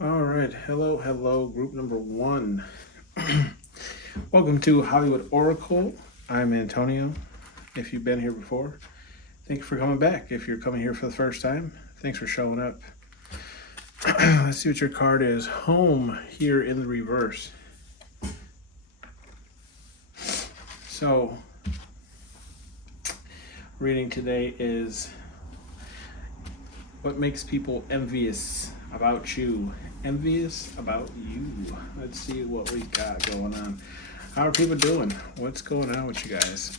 All right, hello, group number one. Welcome to Hollywood Oracle. I'm Antonio. If you've been here before, thank you for coming back. If you're coming here for the first time, thanks for showing up. Let's see what your card is. Home here in the reverse. So, reading today is what makes people envious about you. Envious about you. Let's see what we got going on. How are people doing? What's going on with you guys?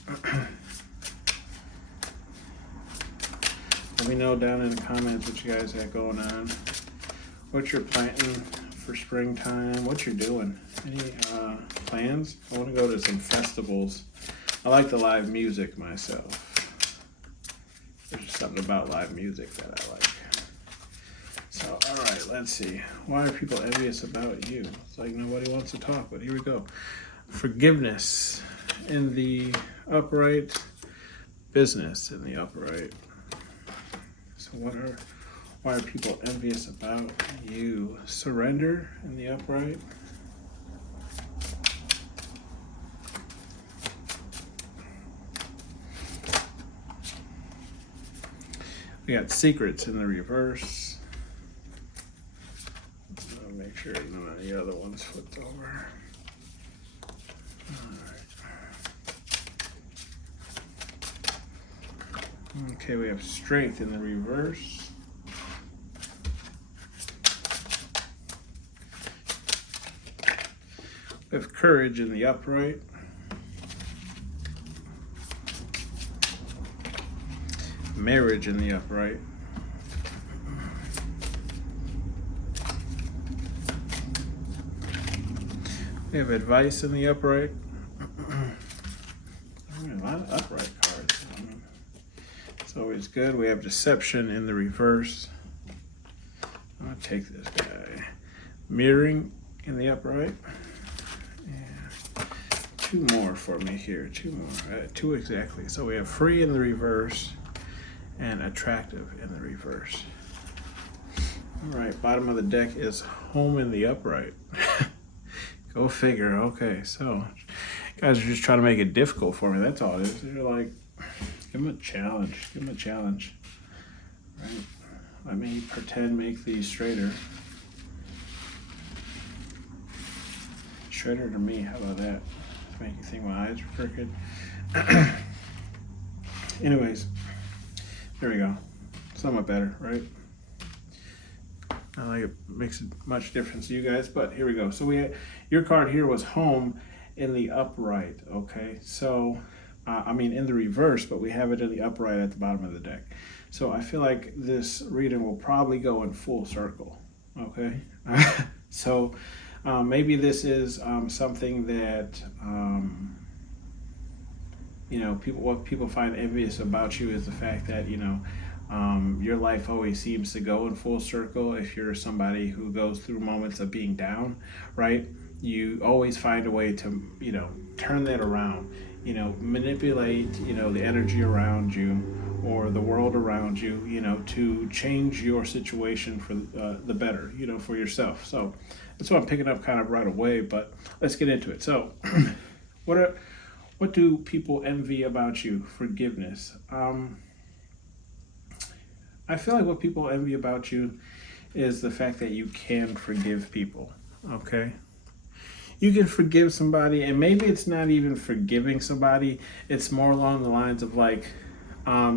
Let me know down in the comments what you guys got going on. What you're planting for springtime. What you're doing. Any plans? I want to go to some festivals. I like the live music myself. There's just something about live music that I like. So, all right, let's see. Why are people envious about you? It's like nobody wants to talk, but here we go. Forgiveness in the upright, business in the upright. So why are people envious about you? Surrender in the upright. We got secrets in the reverse. Make sure none of the other ones flipped over. All right. Okay, we have strength in the reverse. We have courage in the upright. Marriage in the upright. We have advice in the upright. A lot of upright cards. It's always good. We have deception in the reverse. I'm going to take this guy. Mirroring in the upright. Yeah. Two more for me here. Two more. Two exactly. So we have free in the reverse and attractive in the reverse. All right. Bottom of the deck is home in the upright. Go figure. Okay, so you guys are just trying to make it difficult for me. That's all it is. You're like, give them a challenge. Give them a challenge. Right? Let me pretend make these straighter. Straighter to me. How about that? Make you think my eyes are crooked. Anyways, there we go. Somewhat better, right? I like it. Makes it much difference to you guys, but here we go. So your card here was home in the upright. Okay, so in the reverse, but we have it in the upright at the bottom of the deck. So I feel like this reading will probably go in full circle. Okay, so maybe this is something that what people find envious about you is the fact that your life always seems to go in full circle. If you're somebody who goes through moments of being down, right, you always find a way to turn that around, manipulate the energy around you or the world around you, to change your situation for the better, for yourself. So that's what I'm picking up kind of right away, but let's get into it. So what do people envy about you? Forgiveness. I feel like what people envy about you is the fact that you can forgive people, okay? You can forgive somebody, and maybe it's not even forgiving somebody. It's more along the lines of like,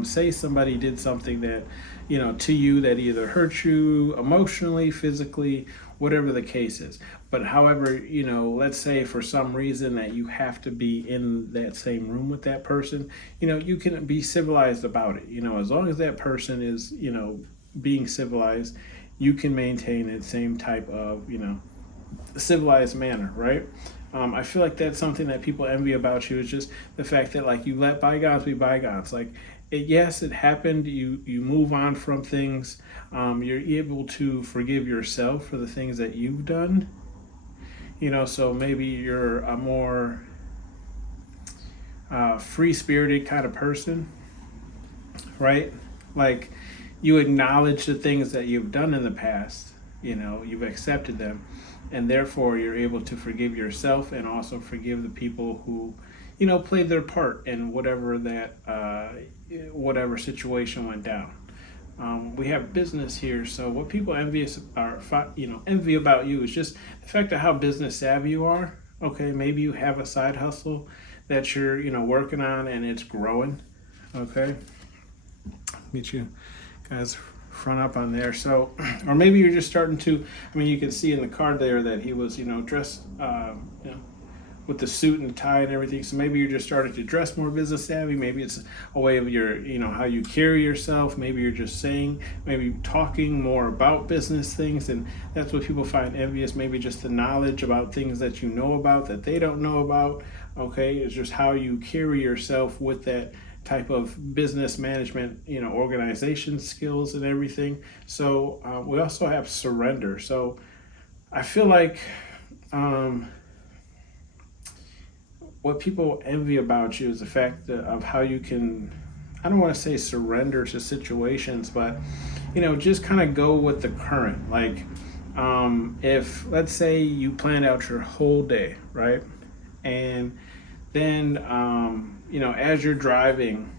say somebody did something that, to you that either hurt you emotionally, physically, whatever the case is. But however, let's say for some reason that you have to be in that same room with that person, you can be civilized about it. As long as that person is, being civilized, you can maintain that same type of, civilized manner, right? I feel like that's something that people envy about you, is just the fact that like you let bygones be bygones. Like yes, it happened. You move on from things. You're able to forgive yourself for the things that you've done. So maybe you're a more free spirited kind of person, right? Like you acknowledge the things that you've done in the past. You've accepted them, and therefore you're able to forgive yourself and also forgive the people who played their part in whatever situation went down. We have business here, so what people envy about you is just the fact of how business savvy you are. Okay, maybe you have a side hustle that you're working on and it's growing. Okay, get you guys front up on there. So, or maybe you're just starting to. You can see in the card there that he was dressed with the suit and the tie and everything. So maybe you're just starting to dress more business savvy. Maybe it's a way of how you carry yourself. Maybe you're just maybe talking more about business things, and that's what people find envious. Maybe just the knowledge about things that you know about that they don't know about. Okay, it's just how you carry yourself with that type of business management, organization skills and everything. So we also have surrender. So I feel like what people envy about you is the fact of how you can, I don't want to say surrender to situations, but just kind of go with the current. Like if let's say you planned out your whole day, right? And then as you're driving,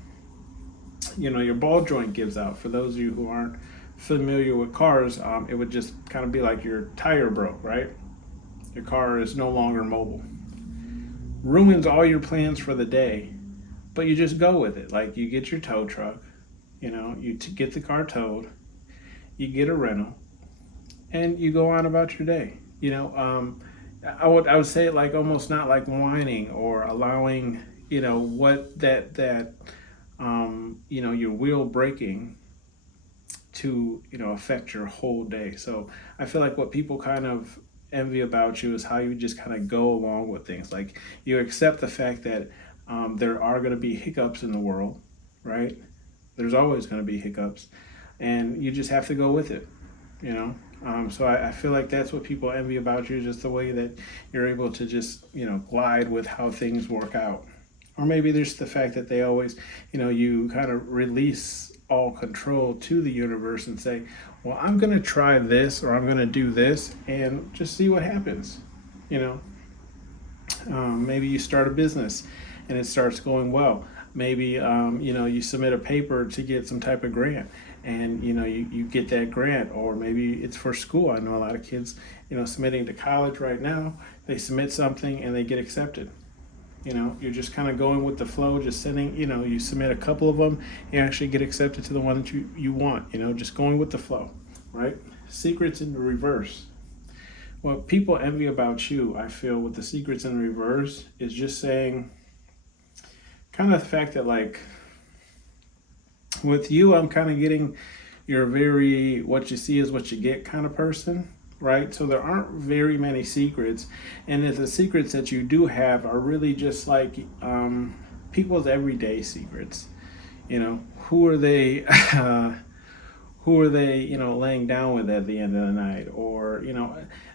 your ball joint gives out. For those of you who aren't familiar with cars, it would just kind of be like your tire broke, right? Your car is no longer mobile. Ruins all your plans for the day, but you just go with it. Like you get your tow truck, you get the car towed, you get a rental, and you go on about your day. I would say it like almost not like whining or allowing what that your wheel breaking to affect your whole day. So I feel like what people kind of envy about you is how you just kind of go along with things. Like you accept the fact that there are going to be hiccups in the world, right? There's always going to be hiccups, and you just have to go with it. So I feel like that's what people envy about you, just the way that you're able to just glide with how things work out. Or maybe there's the fact that they always you kind of release all control to the universe and say, well, I'm going to try this, or I'm going to do this and just see what happens. Maybe you start a business and it starts going well. Maybe you submit a paper to get some type of grant, and you get that grant. Or maybe it's for school. I know a lot of kids submitting to college right now. They submit something and they get accepted. You're just kind of going with the flow, just sending, you submit a couple of them, you actually get accepted to the one that you want, just going with the flow, right? Secrets in the reverse. What people envy about you, I feel, with the secrets in the reverse is just saying, kind of the fact that like, with you, I'm kind of getting you're very, what you see is what you get kind of person. Right? So there aren't very many secrets, and the secrets that you do have are really just like people's everyday secrets. Who are they laying down with at the end of the night, or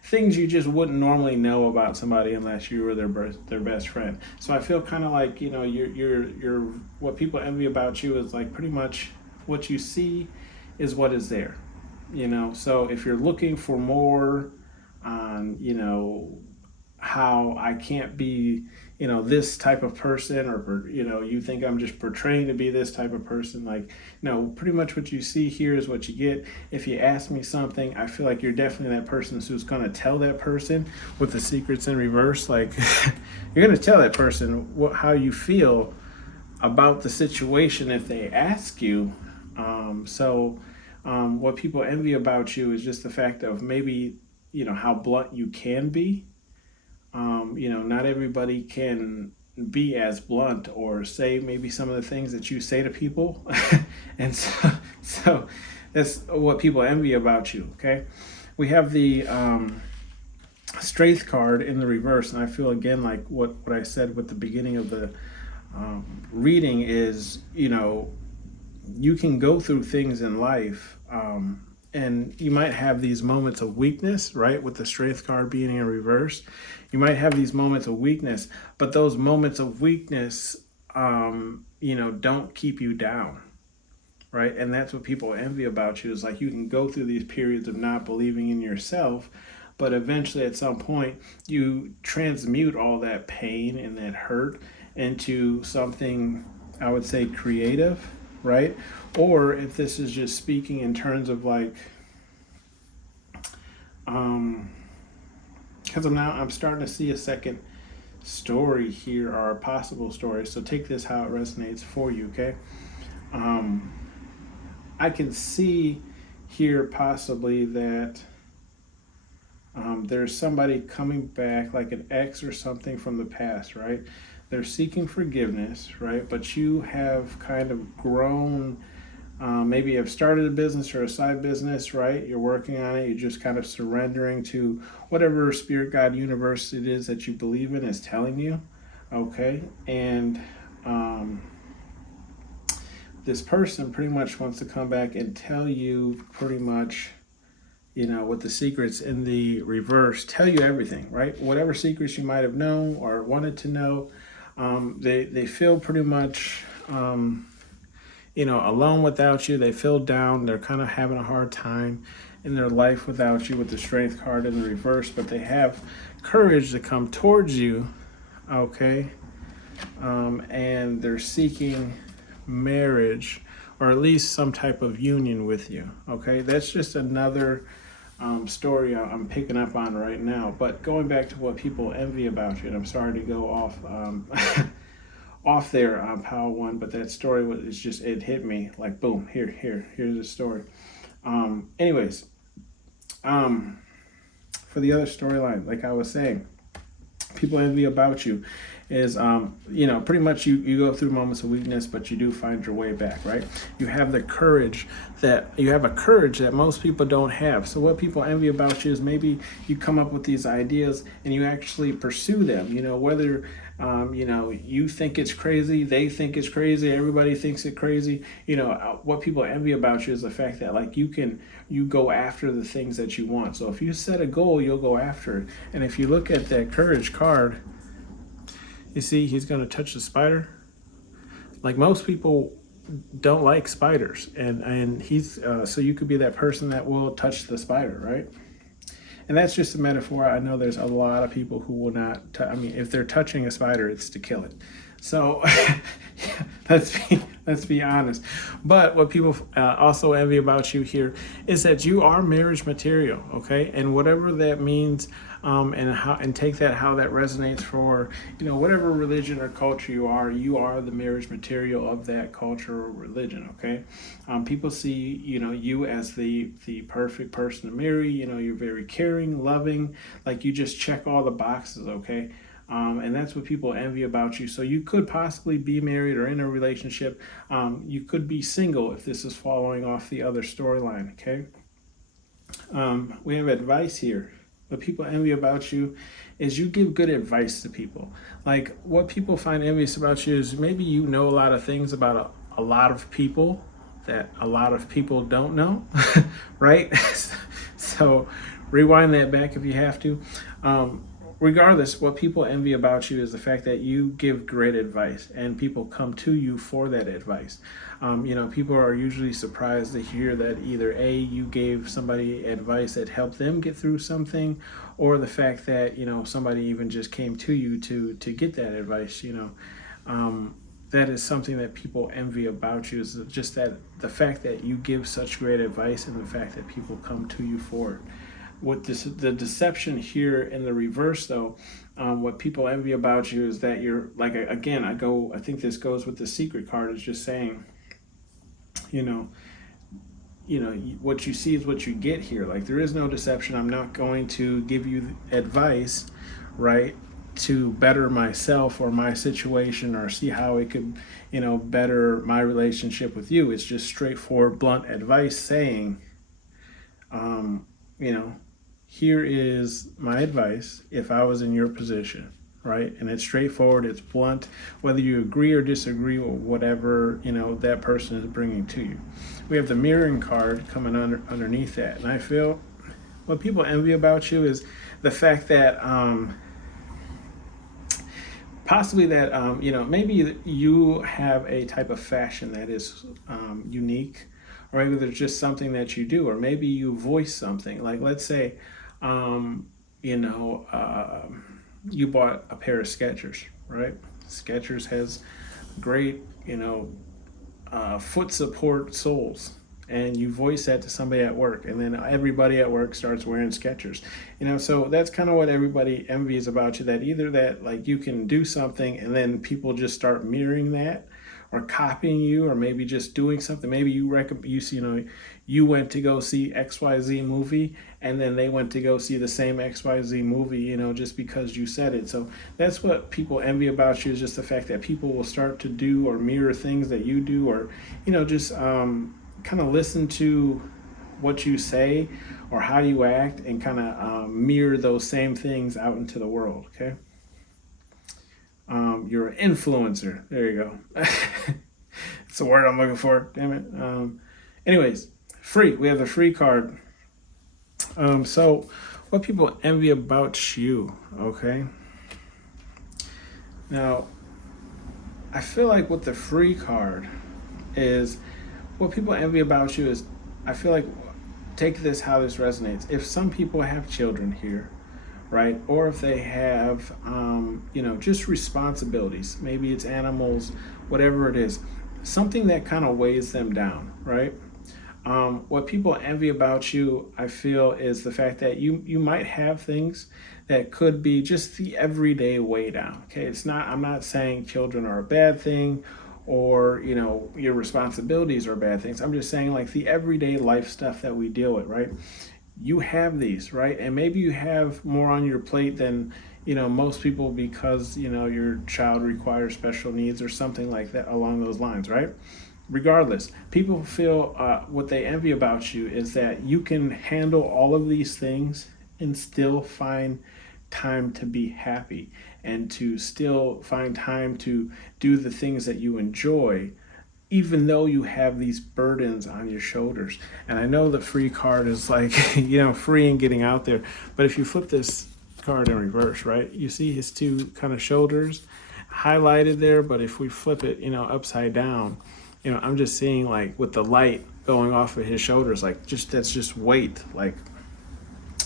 things you just wouldn't normally know about somebody unless you were their best friend. So I feel kind of like you're what people envy about you is like pretty much what you see is what is there. So if you're looking for more on, how I can't be, this type of person, or, you think I'm just portraying to be this type of person, like, no, pretty much what you see here is what you get. If you ask me something, I feel like you're definitely that person who's going to tell that person with the secrets in reverse. Like, you're going to tell that person how you feel about the situation if they ask you. What people envy about you is just the fact of maybe, how blunt you can be. Not everybody can be as blunt or say maybe some of the things that you say to people. And so that's what people envy about you, okay? We have the strength card in the reverse, and I feel again like what I said with the beginning of the reading is, you can go through things in life, and you might have these moments of weakness, right? With the strength card being in reverse, you might have these moments of weakness, but those moments of weakness, don't keep you down, right? And that's what people envy about you, is like you can go through these periods of not believing in yourself, but eventually at some point you transmute all that pain and that hurt into something, I would say, creative, right? Or if this is just speaking in terms of like, because I'm starting to see a second story here, or a possible story. So take this how it resonates for you, okay? I can see here possibly that there's somebody coming back, like an ex or something from the past, right? They're seeking forgiveness, right? But you have kind of grown. Maybe you have started a business or a side business, right? You're working on it. You're just kind of surrendering to whatever spirit, God, universe it is that you believe in is telling you, okay? And this person pretty much wants to come back and tell you pretty much, with the secrets in the reverse, tell you everything, right? Whatever secrets you might have known or wanted to know, they feel pretty much, alone without you. They feel down. They're kind of having a hard time in their life without you with the strength card in the reverse, but they have courage to come towards you, okay? And they're seeking marriage, or at least some type of union with you, okay? That's just another story I'm picking up on right now. But going back to what people envy about you, and I'm sorry to go off off there on Power One, but that story was just, it hit me like boom, here's the story. Anyways, for the other storyline, like I was saying, people envy about you is, pretty much you go through moments of weakness, but you do find your way back, right? You have a courage that most people don't have. So what people envy about you is maybe you come up with these ideas and you actually pursue them, whether, you think it's crazy, they think it's crazy, everybody thinks it crazy. What people envy about you is the fact that like you go after the things that you want. So if you set a goal, you'll go after it. And if you look at that courage card, you see he's going to touch the spider. Like most people don't like spiders, and he's so you could be that person that will touch the spider, right? And that's just a metaphor. I know there's a lot of people who will not. If they're touching a spider, it's to kill it. So let's be honest. But what people also envy about you here is that you are marriage material, okay? And whatever that means, and take that how that resonates for whatever religion or culture you are the marriage material of that culture or religion, okay? People see you as the perfect person to marry. You're very caring, loving, like you just check all the boxes, okay? And that's what people envy about you. So you could possibly be married or in a relationship. You could be single if this is following off the other storyline, okay? We have advice here. What people envy about you is you give good advice to people. Like what people find envious about you is maybe you know a lot of things about a lot of people that a lot of people don't know, right? So rewind that back if you have to. Regardless, what people envy about you is the fact that you give great advice and people come to you for that advice. People are usually surprised to hear that either A, you gave somebody advice that helped them get through something, or the fact that, somebody even just came to you to get that advice, that is something that people envy about you, is just that the fact that you give such great advice and the fact that people come to you for it. With the deception here in the reverse, though, what people envy about you is that you're like, again, I think this goes with the secret card, is just saying, what you see is what you get here. Like there is no deception. I'm not going to give you advice, right, to better myself or my situation or see how it could, better my relationship with you. It's just straightforward, blunt advice saying, here is my advice if I was in your position, right? And it's straightforward, it's blunt, whether you agree or disagree with whatever, that person is bringing to you. We have the mirroring card coming underneath that. And I feel what people envy about you is the fact that possibly that maybe you have a type of fashion that is unique, or maybe there's just something that you do, or maybe you voice something. Like, let's say you bought a pair of Skechers, right? Skechers has great foot support soles, and you voice that to somebody at work, and then everybody at work starts wearing Skechers. So that's kind of what everybody envies about you, that either that like you can do something and then people just start mirroring that or copying you, or maybe just doing something. Maybe you went to go see XYZ movie, and then they went to go see the same XYZ movie, just because you said it. So that's what people envy about you, is just the fact that people will start to do or mirror things that you do, or just kind of listen to what you say or how you act, and kind of mirror those same things out into the world. Okay. You're an influencer. There you go. It's the word I'm looking for. Damn it. Anyways, free. We have the free card. So what people envy about you. Okay. Now, I feel like with the free card is what people envy about you is, I feel like, take this how this resonates. If some people have children here, right? Or if they have, just responsibilities, maybe it's animals, whatever it is, something that kind of weighs them down, right? What people envy about you, I feel, is the fact that you might have things that could be just the everyday weigh down. Okay, I'm not saying children are a bad thing, or your responsibilities are bad things. I'm just saying, like, the everyday life stuff that we deal with, right? You have these, right? And maybe you have more on your plate than most people, because your child requires special needs or something like that along those lines, right? Regardless, people feel what they envy about you is that you can handle all of these things and still find time to be happy, and to still find time to do the things that you enjoy, even though you have these burdens on your shoulders. And I know the free card is like, free and getting out there. But if you flip this card in reverse, right, you see his two kind of shoulders highlighted there. But if we flip it, upside down, I'm just seeing, like, with the light going off of his shoulders, like, that's just weight. Like,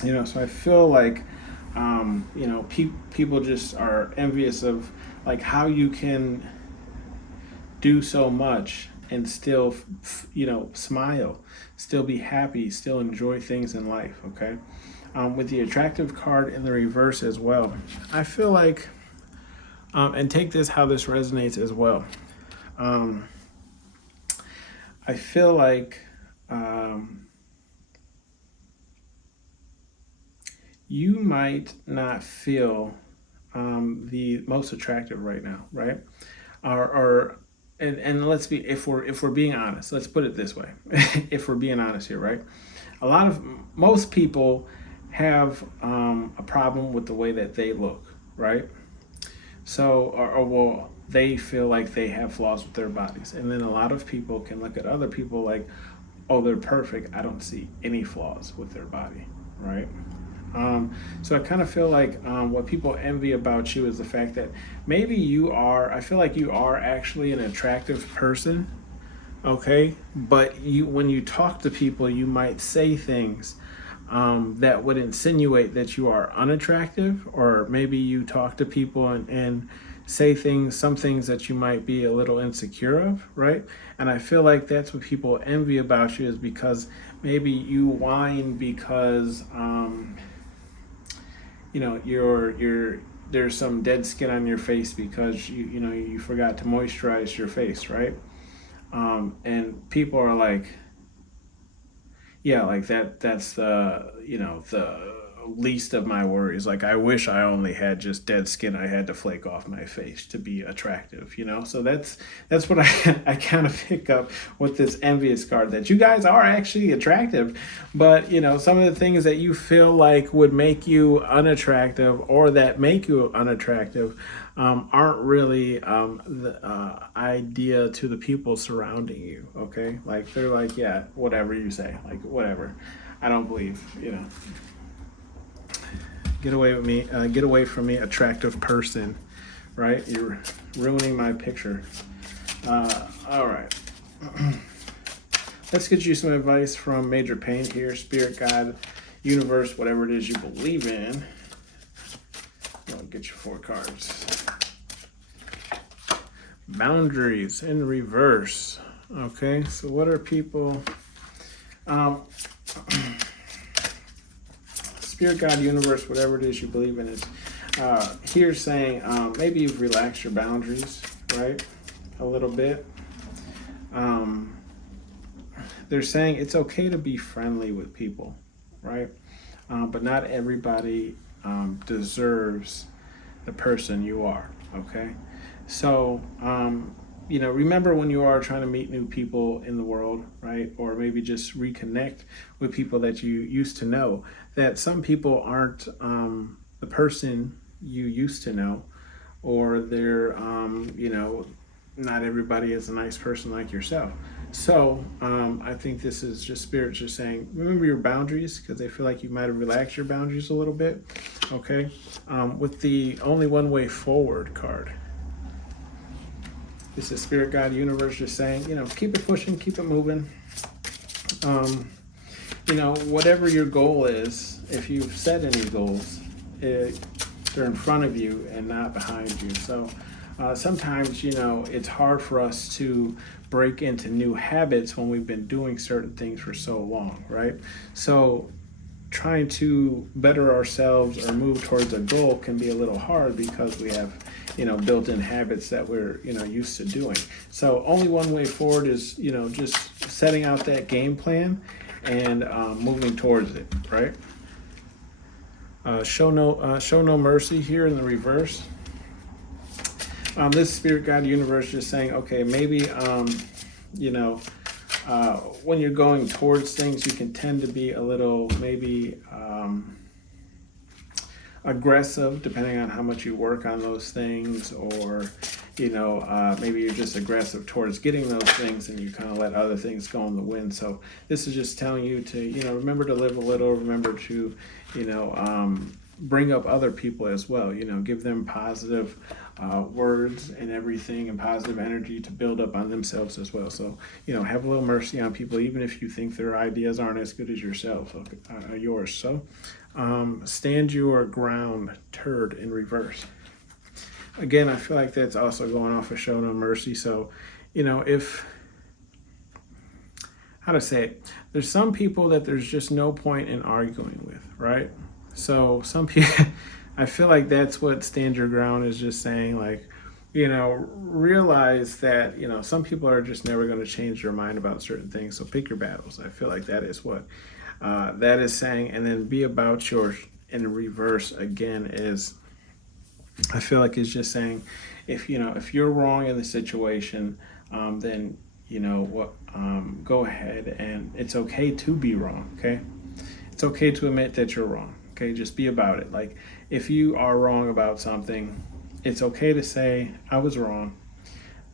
so I feel like, people just are envious of, like, how you can do so much and still, smile, still be happy, still enjoy things in life. Okay. With the attractive card in the reverse as well, I feel like, and take this how this resonates as well. I feel like, you might not feel the most attractive right now, right? And let's be, if we're being honest, let's put it this way. If we're being honest here, right? Most people have a problem with the way that they look, right? So, well, they feel like they have flaws with their bodies. And then a lot of people can look at other people like, oh, they're perfect. I don't see any flaws with their body, right? So I kind of feel like what people envy about you is the fact that maybe I feel like you are actually an attractive person, okay? But when you talk to people, you might say things that would insinuate that you are unattractive, or maybe you talk to people and say some things that you might be a little insecure of, right? And I feel like that's what people envy about you, is because maybe you whine because there's some dead skin on your face because you forgot to moisturize your face, right? And people are like, yeah, like that's the least of my worries. Like, I wish I only had just dead skin I had to flake off my face to be attractive, So that's what I kind of pick up with this envious card, that you guys are actually attractive, but some of the things that you feel like would make you unattractive or that make you unattractive aren't really the idea to the people surrounding you. Okay, like they're like, yeah, whatever you say, like whatever. I don't believe, Get away with me. Get away from me, attractive person. Right? You're ruining my picture. All right. Let's get you some advice from Major Pain here. Spirit, God, universe, whatever it is you believe in. I'll get you 4 cards. Boundaries in reverse. Okay, so what are people... Spirit, God, universe, whatever it is you believe in, is here saying maybe you've relaxed your boundaries, right? A little bit. They're saying it's okay to be friendly with people, right? But not everybody deserves the person you are, okay? So, remember when you are trying to meet new people in the world, right? Or maybe just reconnect with people that you used to know, that some people aren't the person you used to know, or they're, not everybody is a nice person like yourself. So I think this is just Spirit just saying, remember your boundaries, because they feel like you might have relaxed your boundaries a little bit, okay? With the only one way forward card. This is Spirit, God, universe just saying, keep it pushing, keep it moving. Whatever your goal is, if you've set any goals, they're in front of you and not behind you. So sometimes, it's hard for us to break into new habits when we've been doing certain things for so long, right? So trying to better ourselves or move towards a goal can be a little hard because we have built-in habits that we're used to doing. So only one way forward is just setting out that game plan and moving towards it, right? Show no mercy here in the reverse. This Spirit, God, universe just saying, okay, maybe when you're going towards things, you can tend to be a little maybe aggressive, depending on how much you work on those things, or maybe you're just aggressive towards getting those things and you kind of let other things go in the wind. So this is just telling you to remember to live a little, remember to bring up other people as well, give them positive words and everything, and positive energy to build up on themselves as well. So have a little mercy on people, even if you think their ideas aren't as good as yourself, yours. So stand your ground, turd in reverse. Again, I feel like that's also going off of show no mercy. So if, how to say it, there's some people that there's just no point in arguing with, right? So some people, I feel like that's what stand your ground is just saying, like, realize that, some people are just never going to change their mind about certain things. So pick your battles. I feel like that is what that is saying. And then be about yours in reverse again is, I feel like it's just saying, if you're wrong in the situation, then go ahead, and it's okay to be wrong. Okay, it's okay to admit that you're wrong. Okay, just be about it. Like, if you are wrong about something, it's okay to say, I was wrong.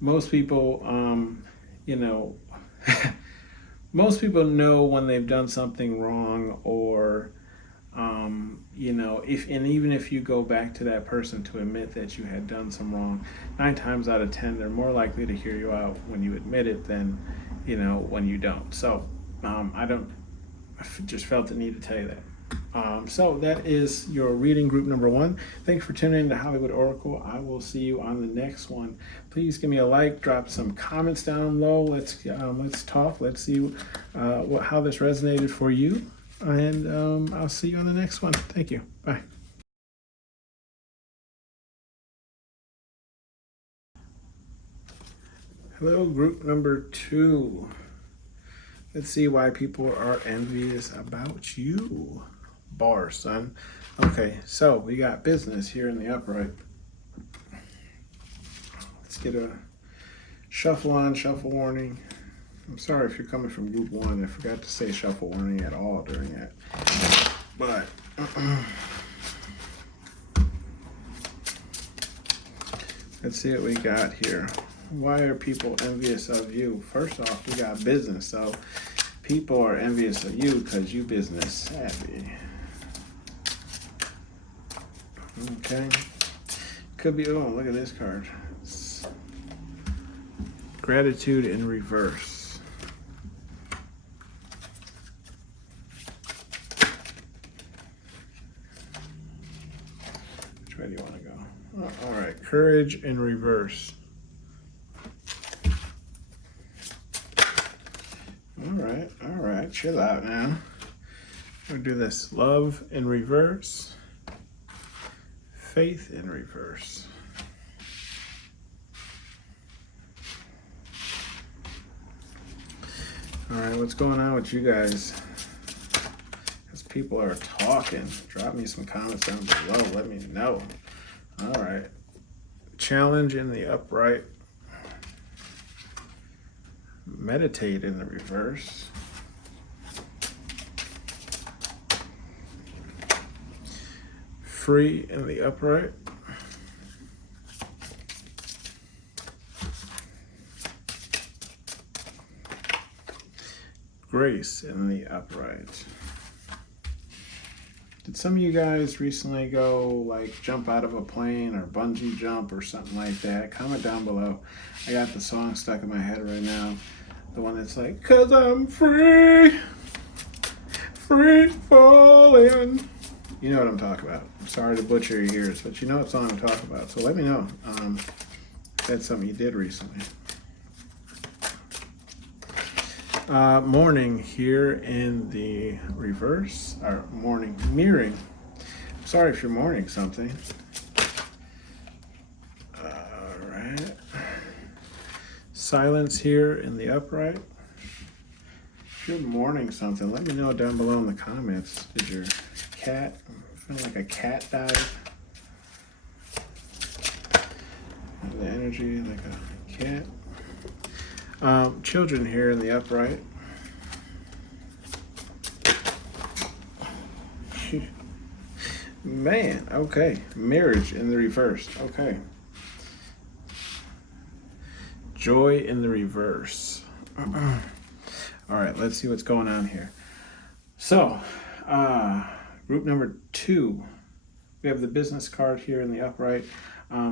Most people, most people know when they've done something wrong, or, even if you go back to that person to admit that you had done some wrong, 9 times out of 10, they're more likely to hear you out when you admit it than, when you don't. So, I just felt the need to tell you that. So that is your reading group number 1. Thanks for tuning in to Hollywood Oracle. I will see you on the next one. Please give me a like, drop some comments down low. Let's talk. Let's see how this resonated for you. And I'll see you on the next one. Thank you. Bye. Hello, group number 2. Let's see why people are envious about you. Bars, son. Okay, so we got business here in the upright. Let's get a shuffle on, shuffle warning. I'm sorry if you're coming from group 1. I forgot to say shuffle warning at all during that. But let's see what we got here. Why are people envious of you? First off, we got business. So people are envious of you because you business savvy. Okay. Could be, oh, look at this card. It's gratitude in reverse. Which way do you want to go? Oh, all right, courage in reverse. All right, chill out now. We'll do this. Love in reverse. Faith in reverse. All right, what's going on with you guys? Because people are talking. Drop me some comments down below. Let me know. All right. Challenge in the upright. Meditate in the reverse. Free in the upright. Grace in the upright. Did some of you guys recently go like jump out of a plane or bungee jump or something like that? Comment down below. I got the song stuck in my head right now. The one that's like, 'cause I'm free, free falling. You know what I'm talking about. I'm sorry to butcher your ears, but you know what song I'm talking about. So let me know if that's something you did recently. Mourning here in the reverse, or mourning, mirroring. Sorry if you're mourning something. All right. Silence here in the upright. If you're mourning something, let me know down below in the comments. Did your cat, feel like a cat died? The energy like a cat. Children here in the upright. Man, okay. Marriage in the reverse. Okay. Joy in the reverse. All right, let's see what's going on here. So, group number 2. We have the business card here in the upright.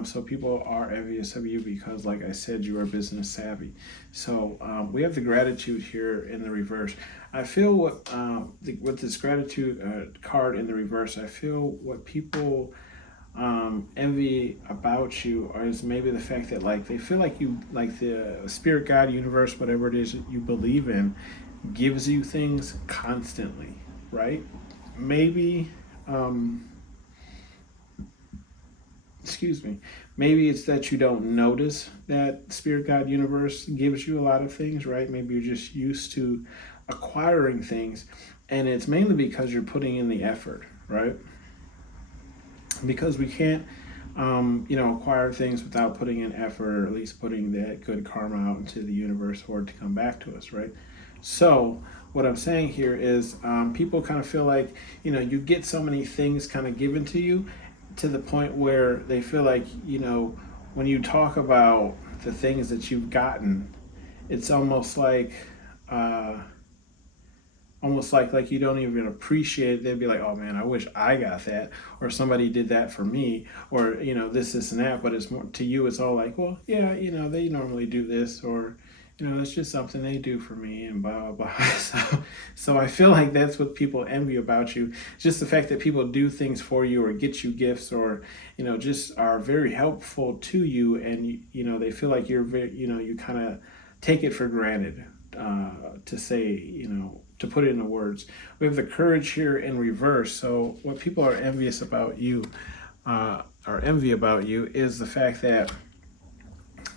So people are envious of you because, like I said, you are business savvy. So we have the gratitude here in the reverse. I feel with this gratitude card in the reverse, I feel what people envy about you is maybe the fact that like they feel like you, like the spirit, God, universe, whatever it is you believe in, gives you things constantly, right? Maybe excuse me, maybe it's that you don't notice that spirit, God, universe gives you a lot of things, right? Maybe you're just used to acquiring things, and it's mainly because you're putting in the effort, right? Because we can't acquire things without putting in effort, or at least putting that good karma out into the universe for it to come back to us, right? So what I'm saying here is people kind of feel like, you get so many things kind of given to you, to the point where they feel like, when you talk about the things that you've gotten, it's almost like you don't even appreciate it. They'd be like, oh man, I wish I got that, or somebody did that for me, or this and that. But it's more to you, it's all like, well, yeah, they normally do this, or it's just something they do for me, and blah blah blah. So I feel like that's what people envy about you. It's just the fact that people do things for you, or get you gifts, or just are very helpful to you, and they feel like you're very, you kind of take it for granted, to say, to put it into words. We have the courage here in reverse. So what people are envious about you, envy about you, is the fact that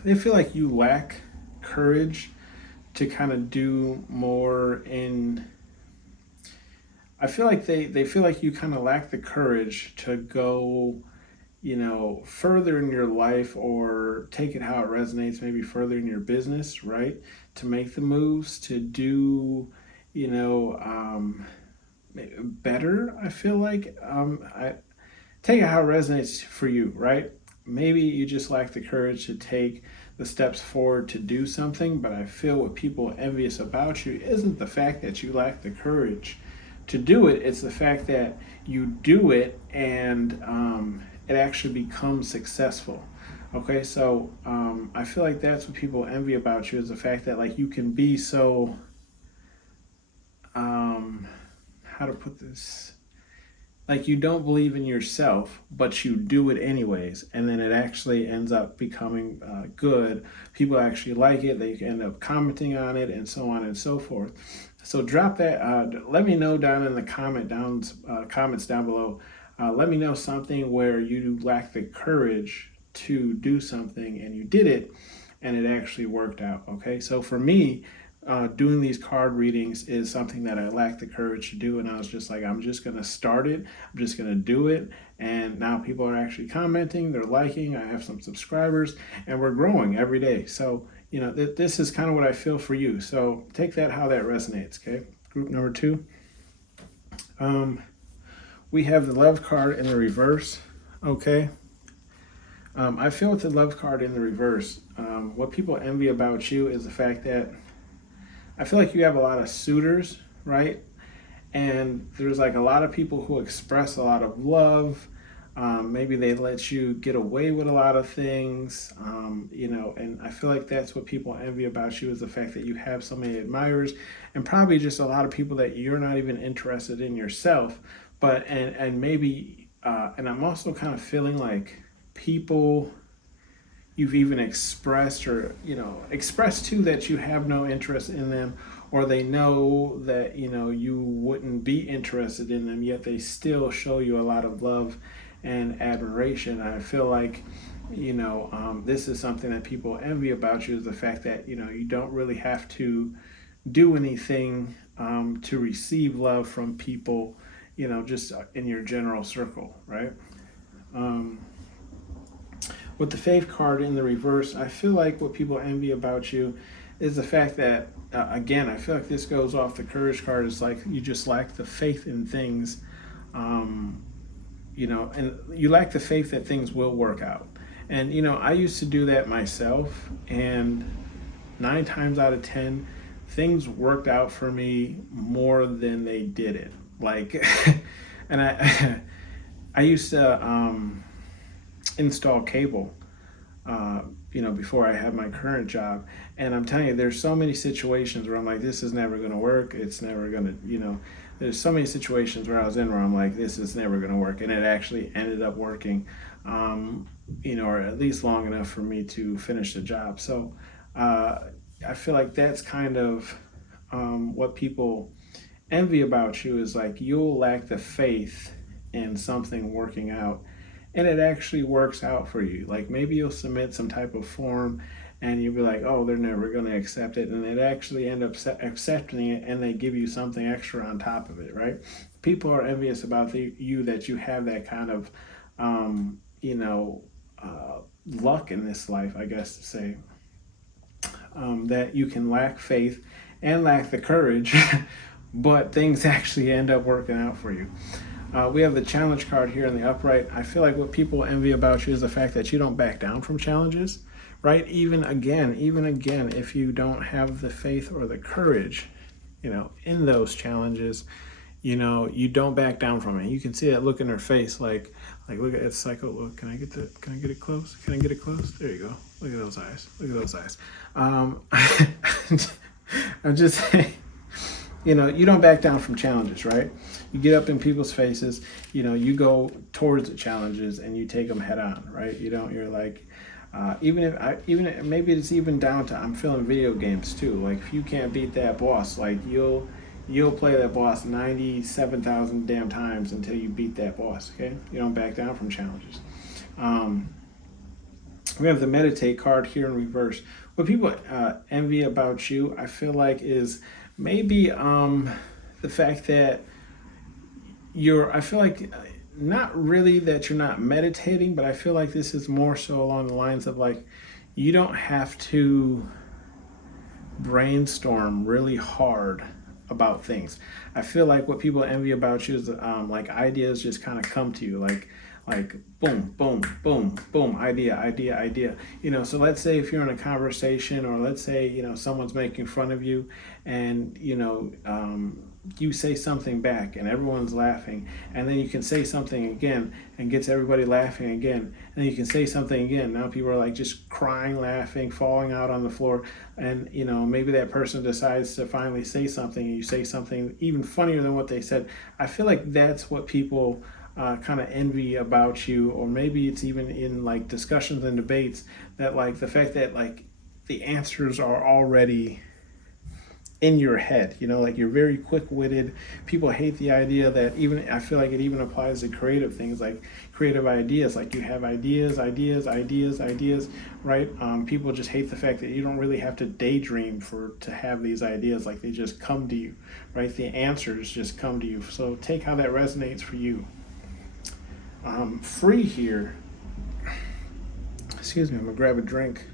they feel like you lack courage to kind of do more in I feel like they feel like you kind of lack the courage to go, further in your life or take it how it resonates, maybe further in your business, right? To make the moves, to do, you know, um, better. I feel like I take it how it resonates for you, right? Maybe you just lack the courage to take the steps forward to do something, but I feel what people are envious about you isn't the fact that you lack the courage to do it, it's the fact that you do it and it actually becomes successful. Okay, so I feel like that's what people envy about you is the fact that like you can be so um, how to put this, like you don't believe in yourself but you do it anyways, and then it actually ends up becoming good. People actually like it, they end up commenting on it and so on and so forth. So drop that, let me know down in the comments down below. Let me know something where you lack the courage to do something and you did it and it actually worked out. Okay, so for me, doing these card readings is something that I lacked the courage to do, and I was just like, I'm just gonna start it. I'm just gonna do it, and now people are actually commenting, they're liking. I have some subscribers, and we're growing every day. So this is kind of what I feel for you. So take that how that resonates. Okay, group number 2. We have the love card in the reverse. Okay. I feel with the love card in the reverse, what people envy about you is the fact that I feel like you have a lot of suitors, right? And there's like a lot of people who express a lot of love. Maybe they let you get away with a lot of things, and I feel like that's what people envy about you is the fact that you have so many admirers and probably just a lot of people that you're not even interested in yourself. But, and maybe, and I'm also kind of feeling like people you've even expressed or expressed to that you have no interest in them, or they know that you wouldn't be interested in them, yet they still show you a lot of love and admiration. I feel like this is something that people envy about you is the fact that you don't really have to do anything to receive love from people, just in your general circle, right? With the faith card in the reverse, I feel like what people envy about you is the fact that, again, I feel like this goes off the courage card. It's like you just lack the faith in things, and you lack the faith that things will work out. And, I used to do that myself, and 9 times out of 10, things worked out for me more than they didn't. Like, and I used to install cable, before I had my current job. And I'm telling you, there's so many situations where I'm like, this is never going to work. It's never going to, there's so many situations where I was in where I'm like, this is never going to work. And it actually ended up working, or at least long enough for me to finish the job. So I feel like that's kind of what people envy about you is like you'll lack the faith in something working out, and it actually works out for you. Like maybe you'll submit some type of form and you'll be like, oh, they're never going to accept it, and they actually end up accepting it, and they give you something extra on top of it, right? People are envious about you that you have that kind of luck in this life, I guess to say, that you can lack faith and lack the courage but things actually end up working out for you. We have the challenge card here in the upright. I feel like what people envy about you is the fact that you don't back down from challenges, right? Even again, if you don't have the faith or the courage, in those challenges, you don't back down from it. You can see that look in her face, like look at that psycho look. Can I get it close? Can I get it close? There you go. Look at those eyes. Look at those eyes. I'm just saying, you don't back down from challenges, right? You get up in people's faces, you go towards the challenges and you take them head on, right? You're like, maybe it's even down to, I'm feeling video games too. Like if you can't beat that boss, like you'll play that boss 97,000 damn times until you beat that boss, okay? You don't back down from challenges. We have the meditate card here in reverse. What people envy about you, I feel like, is maybe the fact that I feel like not really that you're not meditating, but I feel like this is more so along the lines of like, you don't have to brainstorm really hard about things. I feel like what people envy about you is like ideas just kind of come to you like boom, boom, boom, boom, idea, idea, idea. So let's say if you're in a conversation, or let's say someone's making fun of you, and you say something back and everyone's laughing, and then you can say something again and gets everybody laughing again, and then you can say something again. Now people are like just crying, laughing, falling out on the floor, and maybe that person decides to finally say something, and you say something even funnier than what they said. I feel like that's what people kind of envy about you, or maybe it's even in like discussions and debates, that like the fact that like the answers are already in your head, like you're very quick-witted. People hate the idea that, even I feel like it even applies to creative things, like creative ideas, like you have ideas, right? People just hate the fact that you don't really have to daydream to have these ideas. Like they just come to you, right? The answers just come to you. So take how that resonates for you. Free here, excuse me, I'm gonna grab a drink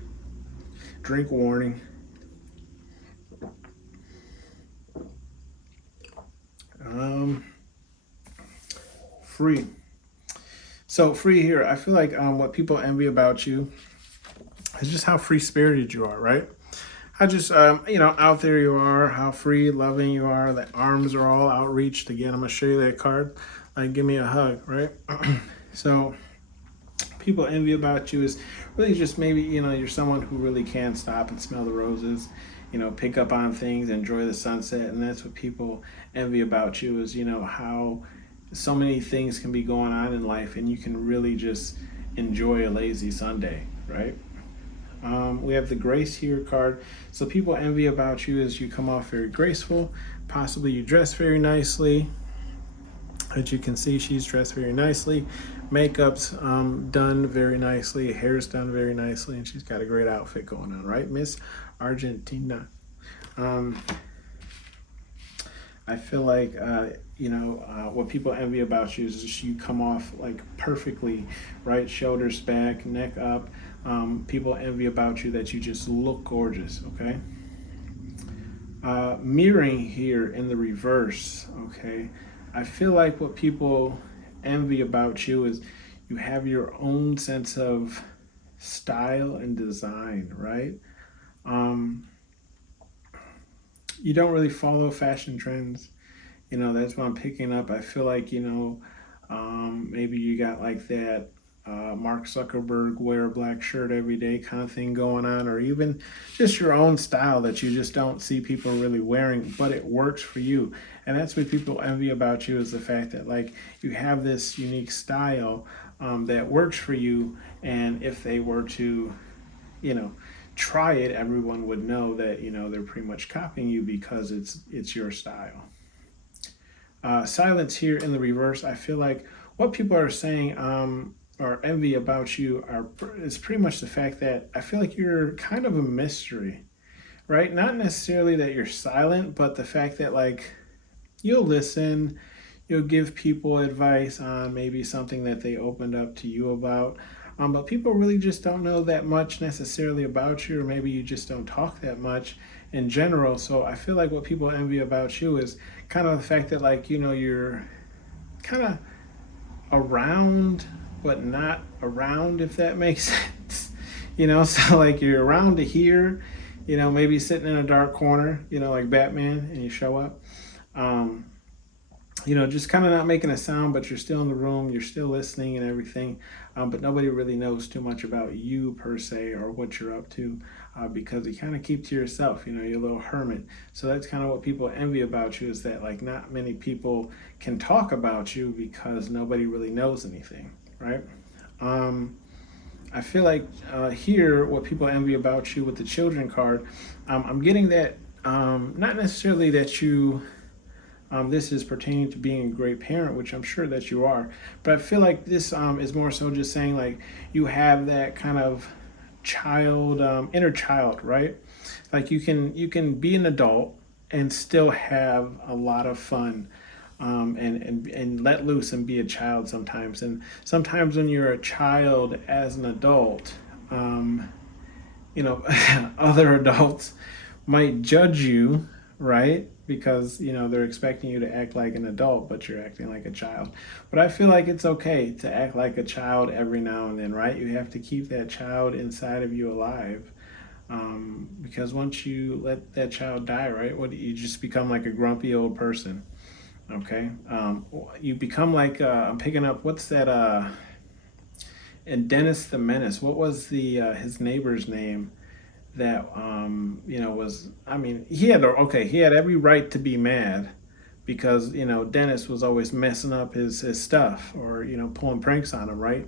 warning. Free. So free here, I feel like what people envy about you is just how free spirited you are, right? How just out there you are, how free, loving you are. The arms are all outreached. Again, I'm gonna show you that card. Like, give me a hug, right? So people envy about you is really just maybe you're someone who really can stop and smell the roses, pick up on things, enjoy the sunset. And that's what people envy about you, is how so many things can be going on in life, and you can really just enjoy a lazy Sunday, right? We have the grace here card. So people envy about you is you come off very graceful. Possibly you dress very nicely. As you can see, she's dressed very nicely. Makeup's done very nicely. Hair's done very nicely. And she's got a great outfit going on, right, Miss Argentina? I feel like, what people envy about you is just you come off like perfectly, right? Shoulders back, neck up. People envy about you that you just look gorgeous, okay? Mirroring here in the reverse, okay? I feel like what people envy about you is you have your own sense of style and design, right? You don't really follow fashion trends. That's what I'm picking up. I feel like, maybe you got like that Mark Zuckerberg wear a black shirt every day kind of thing going on, or even just your own style that you just don't see people really wearing, but it works for you. And that's what people envy about you, is the fact that like you have this unique style that works for you. And if they were to, try it, everyone would know that, they're pretty much copying you because it's your style. Silence here in the reverse. I feel like what people are saying or envy about you is pretty much the fact that I feel like you're kind of a mystery, right? Not necessarily that you're silent, but the fact that like you'll listen, you'll give people advice on maybe something that they opened up to you about. But people really just don't know that much necessarily about you, or maybe you just don't talk that much in general. So I feel like what people envy about you is kind of the fact that like, you're kind of around, but not around, if that makes sense. So like you're around to here, maybe sitting in a dark corner, like Batman, and you show up. Just kind of not making a sound, but you're still in the room, you're still listening and everything. But nobody really knows too much about you per se, or what you're up to, because you kind of keep to yourself, you're a little hermit. So that's kind of what people envy about you, is that like not many people can talk about you because nobody really knows anything, right? I feel like here, what people envy about you with the children card, I'm getting that not necessarily that you this is pertaining to being a great parent, which I'm sure that you are. But I feel like this is more so just saying like you have that kind of child, inner child, right? Like you can be an adult and still have a lot of fun. and let loose and be a child sometimes. And sometimes when you're a child as an adult, other adults might judge you, right? Because, they're expecting you to act like an adult, but you're acting like a child. But I feel like it's okay to act like a child every now and then, right? You have to keep that child inside of you alive. Because once you let that child die, right, you just become like a grumpy old person. Okay, you become like I'm picking up. What's that? And Dennis the Menace. What was the his neighbor's name? That was. I mean, he had every right to be mad because Dennis was always messing up his stuff or pulling pranks on him, right?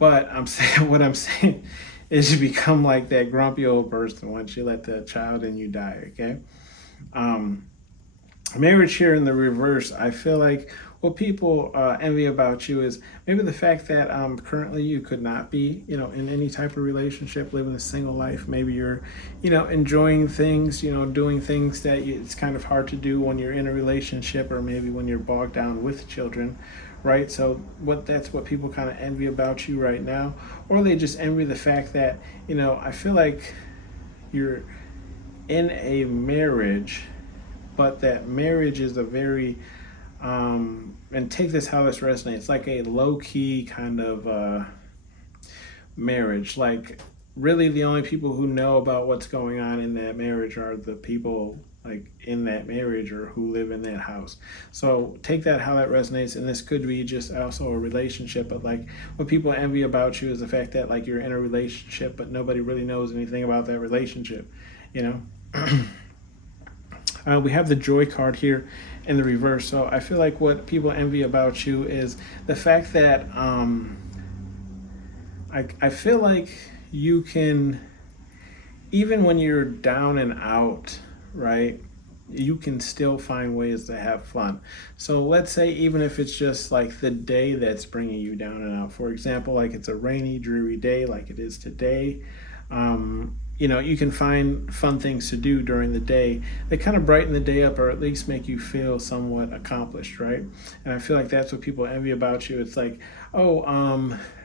But I'm saying what I'm saying is you become like that grumpy old person once you let the child in you die. Okay. Marriage here in the reverse, I feel like what people envy about you is maybe the fact that currently you could not be, in any type of relationship, living a single life. Maybe you're, enjoying things, doing things that it's kind of hard to do when you're in a relationship, or maybe when you're bogged down with children, right? So that's what people kind of envy about you right now, or they just envy the fact that, I feel like you're in a marriage, but that marriage is a very and take this how this resonates, like a low-key kind of marriage. Like really the only people who know about what's going on in that marriage are the people like in that marriage or who live in that house. So take that how that resonates, and this could be just also a relationship, but like what people envy about you is the fact that like you're in a relationship but nobody really knows anything about that relationship. We have the joy card here in the reverse. So I feel like what people envy about you is the fact that I feel like you can, even when you're down and out, right, you can still find ways to have fun. So let's say even if it's just like the day that's bringing you down and out. For example, like it's a rainy, dreary day like it is today. You can find fun things to do during the day that kind of brighten the day up, or at least make you feel somewhat accomplished, right? And I feel like that's what people envy about you. It's like,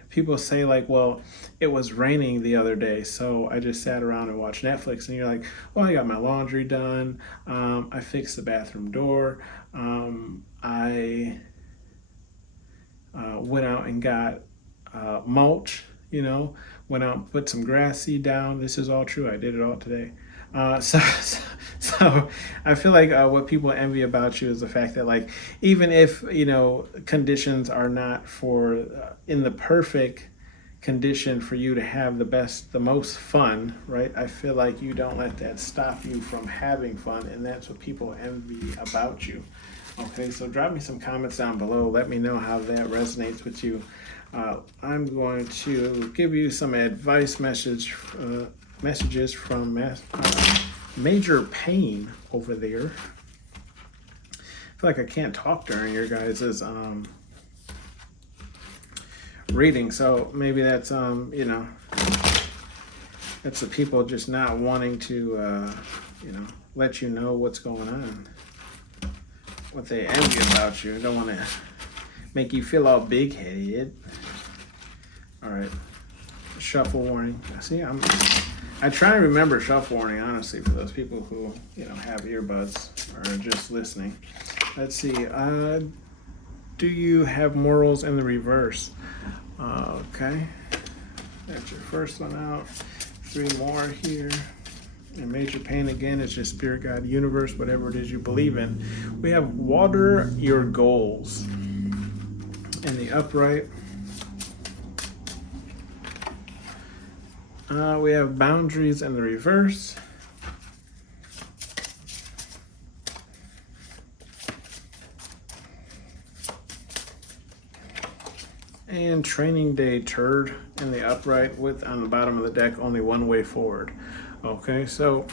people say like, well, it was raining the other day, so I just sat around and watched Netflix. And you're like, well, I got my laundry done. I fixed the bathroom door. I went out and got mulch, went out and put some grass seed down. This is all true. I did it all today. So I feel like what people envy about you is the fact that like, even if, conditions are not in the perfect condition for you to have the most fun, right? I feel like you don't let that stop you from having fun, and that's what people envy about you. Okay, so drop me some comments down below. Let me know how that resonates with you. I'm going to give you some advice messages from Major Pain over there. I feel like I can't talk during your guys' reading, so maybe that's that's the people just not wanting to let you know what's going on, what they envy about you. Don't want to make you feel all big-headed. All right, shuffle warning. See, I try to remember shuffle warning, honestly, for those people who have earbuds or just listening. Let's see. Do you have morals in the reverse? Okay, that's your first one out. 3 more here. And Major Pain again is just spirit, God, universe, whatever it is you believe in. We have water your goals in the upright. We have boundaries in the reverse. And training day turd in the upright, with on the bottom of the deck only one way forward. Okay, so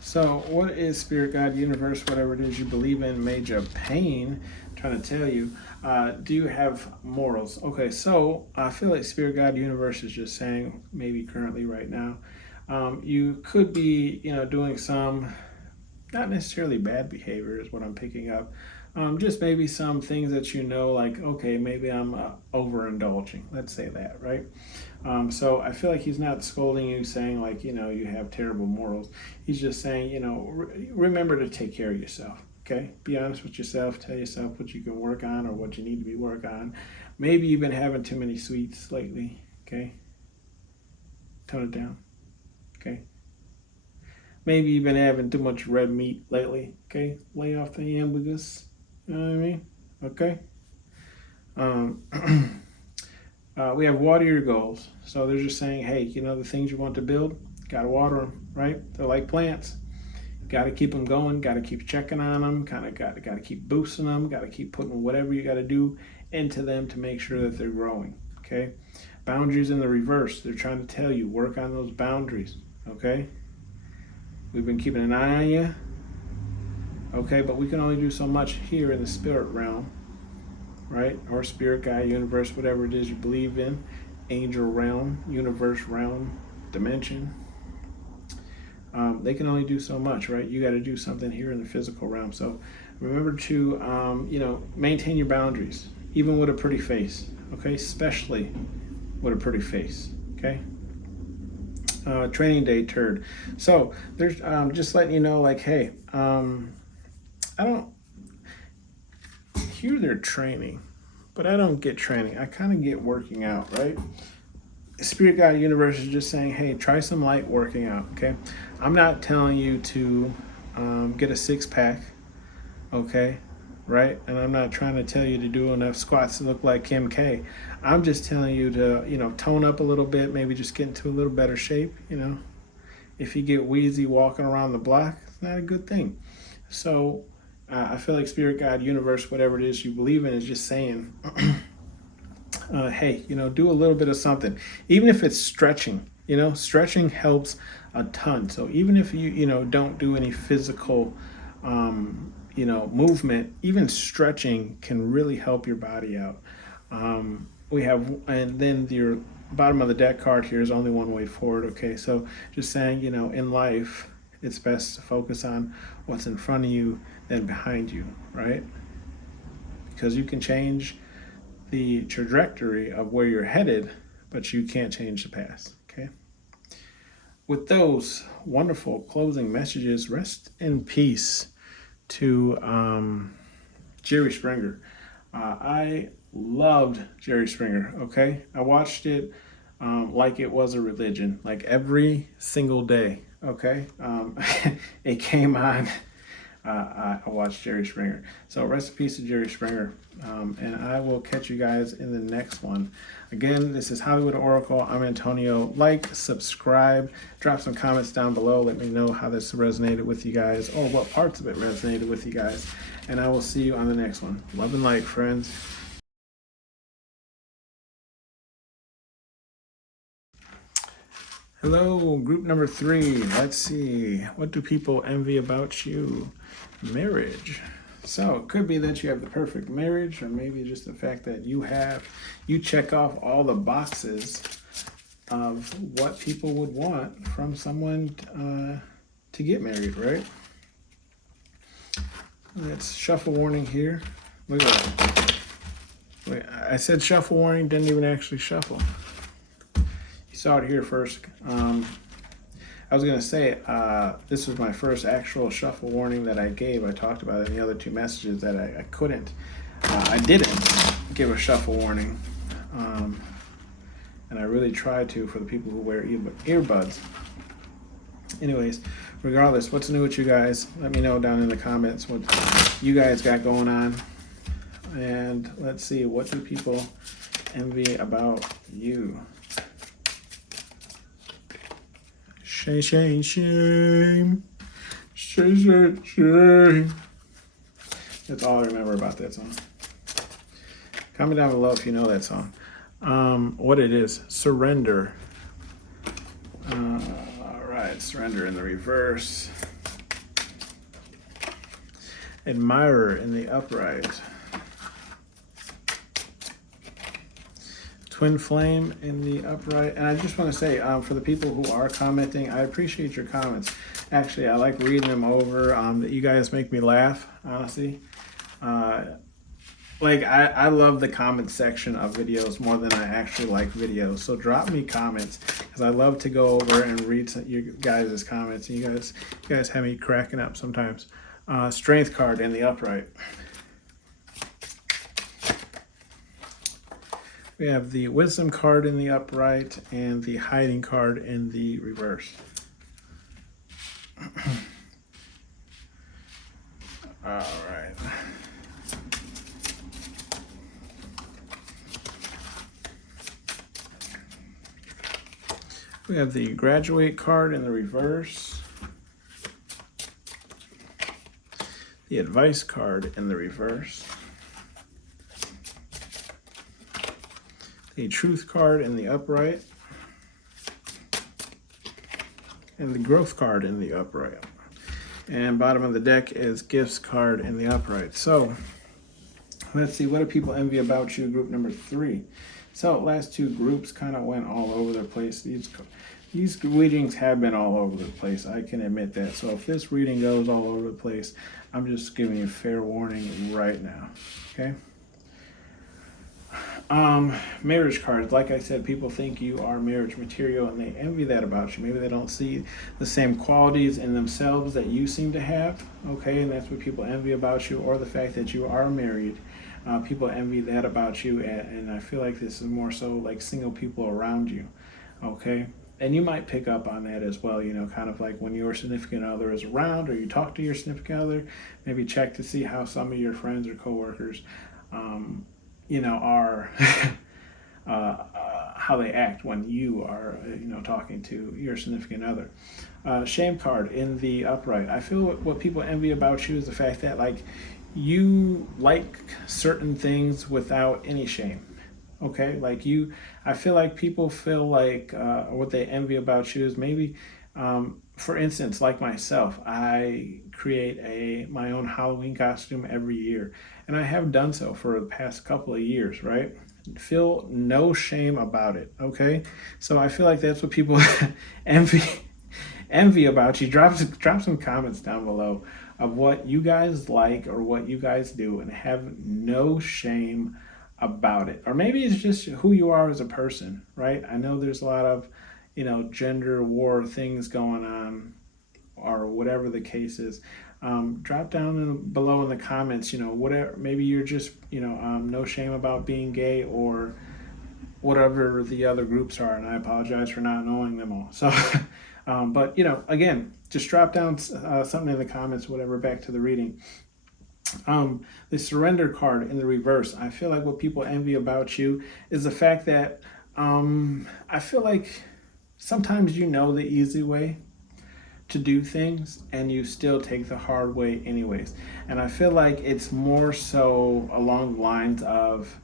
so what is spirit, God, universe, whatever it is you believe in, Major Pain trying to tell you? Do you have morals? Okay, so I feel like spirit, God, universe is just saying, maybe currently right now, You could be, doing some, not necessarily bad behavior is what I'm picking up. Just maybe some things that like, okay, maybe I'm overindulging. Let's say that, right? So I feel like he's not scolding you, saying like, you have terrible morals. He's just saying, remember to take care of yourself. Okay, be honest with yourself. Tell yourself what you can work on or what you need to be work on. Maybe you've been having too many sweets lately. Okay, tone it down. Okay. Maybe you've been having too much red meat lately. Okay, lay off the hamburgers. You know what I mean? Okay. We have water your goals. So they're just saying, hey, the things you want to build, gotta water them, right? They're like plants. Got to keep them going. Got to keep checking on them. Kind of got to keep boosting them. Got to keep putting whatever you got to do into them to make sure that they're growing. Okay. Boundaries in the reverse. They're trying to tell you work on those boundaries. Okay. We've been keeping an eye on you. Okay, but we can only do so much here in the spirit realm, right? Or spirit guide, universe, whatever it is you believe in, angel realm, universe realm, dimension. They can only do so much, right? You got to do something here in the physical realm. So remember to, maintain your boundaries, even with a pretty face, okay? Especially with a pretty face, okay? Training day turd. So there's just letting you know, like, hey, I don't hear their training, but I don't get training. I kind of get working out, right? Spirit Guide Universe is just saying, hey, try some light working out, okay? I'm not telling you to get a six-pack, okay? Right? And I'm not trying to tell you to do enough squats to look like Kim K. I'm just telling you to, tone up a little bit, maybe just get into a little better shape, If you get wheezy walking around the block, it's not a good thing. So I feel like Spirit Guide Universe, whatever it is you believe in, is just saying, hey, do a little bit of something. Even if it's stretching, stretching helps a ton. So even if you, don't do any physical, movement, even stretching can really help your body out. We have, and then your bottom of the deck card here is only one way forward. Okay, so just saying, in life, it's best to focus on what's in front of you than behind you, right? Because you can change the trajectory of where you're headed, but you can't change the past, okay? With those wonderful closing messages, rest in peace to Jerry Springer. I loved Jerry Springer, okay? I watched it like it was a religion, like every single day, okay? It came on. I watched Jerry Springer. So rest in peace to Jerry Springer. And I will catch you guys in the next one. Again, this is Hollywood Oracle. I'm Antonio. Like, subscribe, drop some comments down below. Let me know how this resonated with you guys or what parts of it resonated with you guys. And I will see you on the next one. Love and light, friends. Hello, group number 3. Let's see. What do people envy about you? Marriage. So it could be that you have the perfect marriage, or maybe just the fact that you check off all the boxes of what people would want from someone to get married, right? Let's shuffle warning here. Look at that. Wait, I said shuffle warning, didn't even actually shuffle. You saw it here first. I was going to say, this was my first actual shuffle warning that I gave. I talked about it in the other 2 messages that I couldn't. I didn't give a shuffle warning. And I really tried to for the people who wear earbuds. Anyways, regardless, what's new with you guys? Let me know down in the comments what you guys got going on. And let's see, what do people envy about you? Shame, shame, shame. Shame, shame, shame. That's all I remember about that song. Comment down below if you know that song. What it is, surrender. All right, surrender in the reverse. Admirer in the upright. twin flame in the upright. And I just want to say, for the people who are commenting, I appreciate your comments. Actually, I like reading them over. You guys make me laugh, honestly. I love the comment section of videos more than I actually like videos. So drop me comments, because I love to go over and read you guys' comments. You guys have me cracking up sometimes. Strength card in the upright. We have the wisdom card in the upright and the hiding card in the reverse. All right. We have the graduate card in the reverse, the advice card in the reverse, the truth card in the upright, and the growth card in the upright. And bottom of the deck is gifts card in the upright. So let's see, what do people envy about you, group number 3. So last 2 groups kind of went all over the place. These readings have been all over the place. I can admit that. So if this reading goes all over the place, I'm just giving you fair warning right now. Okay. Marriage cards. Like I said, people think you are marriage material and they envy that about you. Maybe they don't see the same qualities in themselves that you seem to have. Okay, and that's what people envy about you, or the fact that you are married. People envy that about you, and I feel like this is more so like single people around you. Okay, and you might pick up on that as well, kind of like when your significant other is around, or you talk to your significant other, maybe check to see how some of your friends or coworkers are how they act when you are talking to your significant other. Shame card in the upright. I feel what people envy about you is the fact that you like certain things without any shame. Okay, I feel like people feel like what they envy about you is maybe, for instance, like myself, I create my own Halloween costume every year, and I have done so for the past couple of years, right? Feel no shame about it, okay? So I feel like that's what people envy about you. Drop some comments down below of what you guys like or what you guys do, and have no shame about it. Or maybe it's just who you are as a person, right? I know there's a lot of gender war things going on, or whatever the case is. Drop down below in the comments, whatever. Maybe you're just no shame about being gay, or whatever the other groups are, and I apologize for not knowing them all. So but again, just drop down something in the comments, whatever. Back to the reading. The surrender card in the reverse. I feel like what people envy about you is the fact that I feel like sometimes the easy way to do things, and you still take the hard way anyways. And I feel like it's more so along the lines of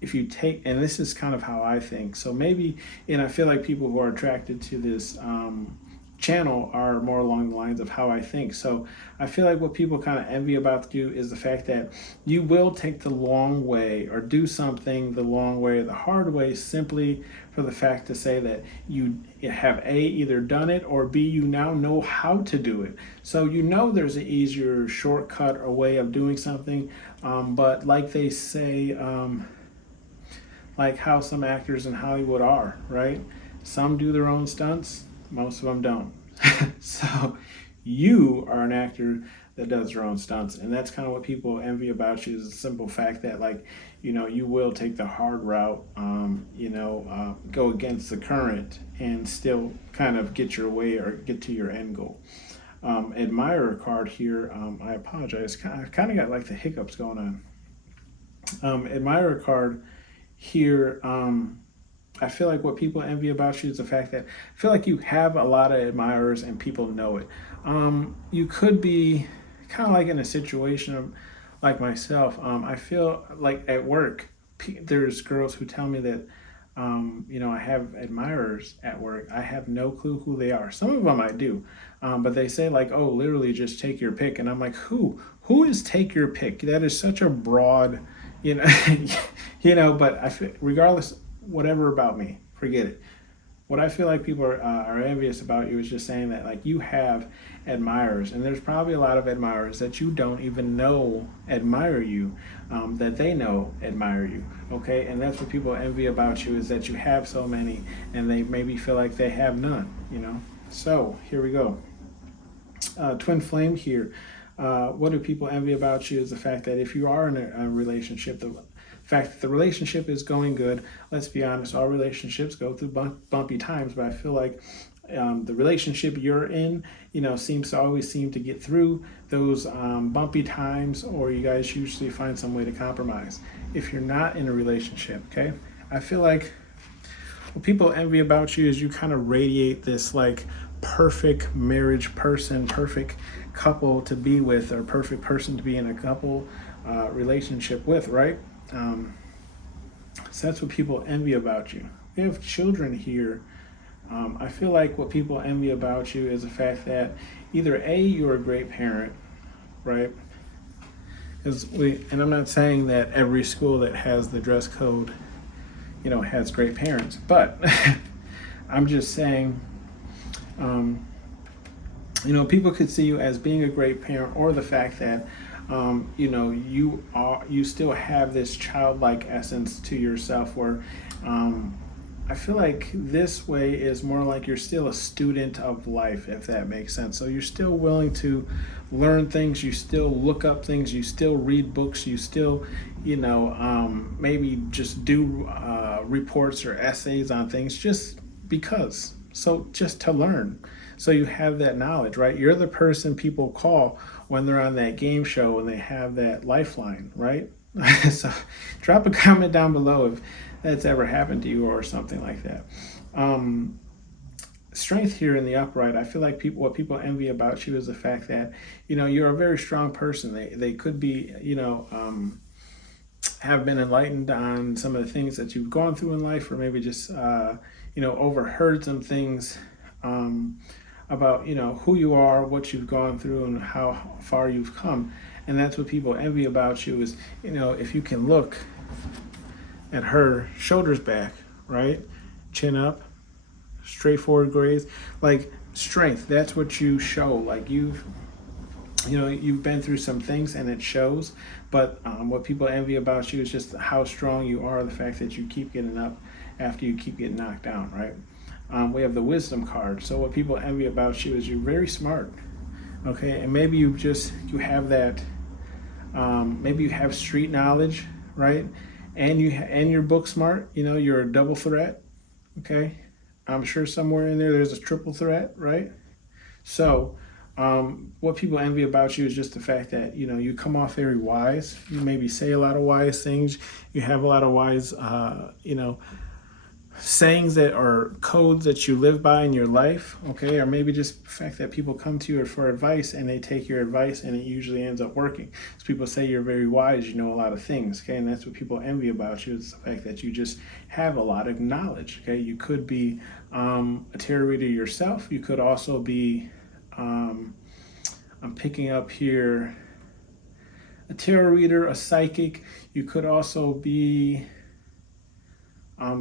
if you take, and this is kind of how I think, so maybe, and I feel like people who are attracted to this channel are more along the lines of how I think. So I feel like what people kind of envy about you is the fact that you will take the long way, or do something the long way or the hard way, simply for the fact to say that you have either done it, or B, you now know how to do it. So there's an easier shortcut or way of doing something, but like they say, like how some actors in Hollywood are, right? Some do their own stunts, most of them don't. So you are an actor that does their own stunts, and that's kind of what people envy about you, is the simple fact that you will take the hard route, go against the current, and still kind of get your way or get to your end goal. Admirer card here. I apologize. I kind of got the hiccups going on. Admirer card here. I feel like what people envy about you is the fact that I feel like you have a lot of admirers and people know it. You could be kind of in a situation of, like myself. I feel like at work, there's girls who tell me that, I have admirers at work. I have no clue who they are. Some of them I do, but they say oh, literally just take your pick. And I'm like, who is take your pick? That is such a broad, you know, but I feel, regardless, whatever about me, forget it. What I feel like people are envious about you is just saying that like you have admirers, and there's probably a lot of admirers that you don't even know admire you, that they know admire you. Okay, and that's what people envy about you, is that you have so many, and they maybe feel like they have none. So here we go. Twin flame here. What do people envy about you is the fact that if you are in a relationship, the fact that the relationship is going good. Let's be honest, all relationships go through bumpy times, but I feel like the relationship you're in, seems to always seem to get through those bumpy times, or you guys usually find some way to compromise. If you're not in a relationship, okay, I feel like what people envy about you is you kind of radiate this like perfect marriage person, perfect couple to be with, or perfect person to be in a couple relationship with, right? So that's what people envy about you. We have children here. I feel like what people envy about you is the fact that either A, you're a great parent, right? And I'm not saying that every school that has the dress code, has great parents, but I'm just saying, people could see you as being a great parent, or the fact that you still have this childlike essence to yourself, where I feel like this way is more like you're still a student of life, if that makes sense. So you're still willing to learn things, you still look up things, you still read books, you still, maybe just do reports or essays on things just because. So just to learn. So you have that knowledge, right? You're the person people call when they're on that game show and they have that lifeline, right? So drop a comment down below if that's ever happened to you or something like that. Strength here in the upright, I feel like what people envy about you is the fact that, you're a very strong person. They could be, have been enlightened on some of the things that you've gone through in life, or maybe just, overheard some things about, who you are, what you've gone through, and how far you've come. And that's what people envy about you is, if you can look at her, shoulders back, right? Chin up, straightforward gaze, like strength. That's what you show. Like you've been through some things and it shows. But what people envy about you is just how strong you are, the fact that you keep getting up after you keep getting knocked down, right? We have the wisdom card. So what people envy about you is you're very smart, okay? And maybe you have that, maybe you have street knowledge, right? And you're book smart, you're a double threat, okay? I'm sure somewhere in there's a triple threat, right? So what people envy about you is just the fact that, you come off very wise. You maybe say a lot of wise things. You have a lot of wise, sayings that are codes that you live by in your life, okay? Or maybe just the fact that people come to you for advice and they take your advice and it usually ends up working. So people say you're very wise, you know a lot of things, okay? And that's what people envy about you, is the fact that you just have a lot of knowledge, okay? You could be a tarot reader yourself. You could also be, I'm picking up here, a tarot reader, a psychic. You could also be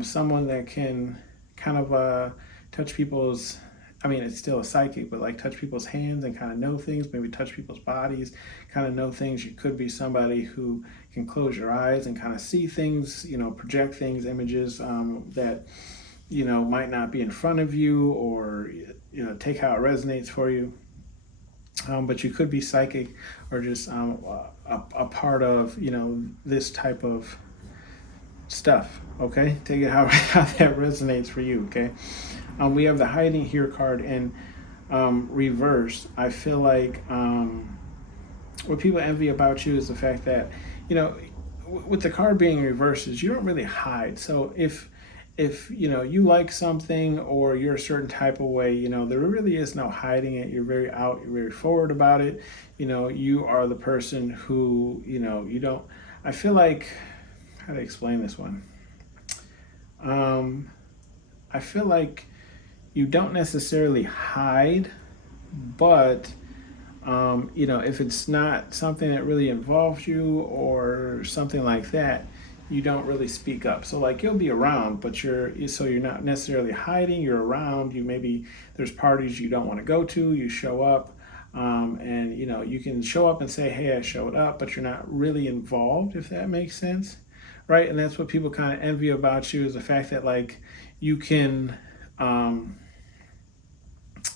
someone that can kind of touch people's, it's still a psychic, but like touch people's hands and kind of know things, maybe touch people's bodies, kind of know things. You could be somebody who can close your eyes and kind of see things, project things, images that, might not be in front of you, or, take how it resonates for you. But you could be psychic, or just a part of, this type of stuff, okay? Take it how that resonates for you, okay? We have the hiding here card in reverse. I feel like what people envy about you is the fact that, with the card being reversed, is you don't really hide. So if you like something, or you're a certain type of way, there really is no hiding it. You're very out, you're very forward about it. You are the person who, you don't, I feel like, how to explain this one? I feel like you don't necessarily hide, but if it's not something that really involves you or something like that, you don't really speak up. So like you'll be around, but you're not necessarily hiding. You're around. You maybe there's parties you don't want to go to. You show up, and you can show up and say, "Hey, I showed up," but you're not really involved. If that makes sense, right? And that's what people kind of envy about you is the fact that like you can.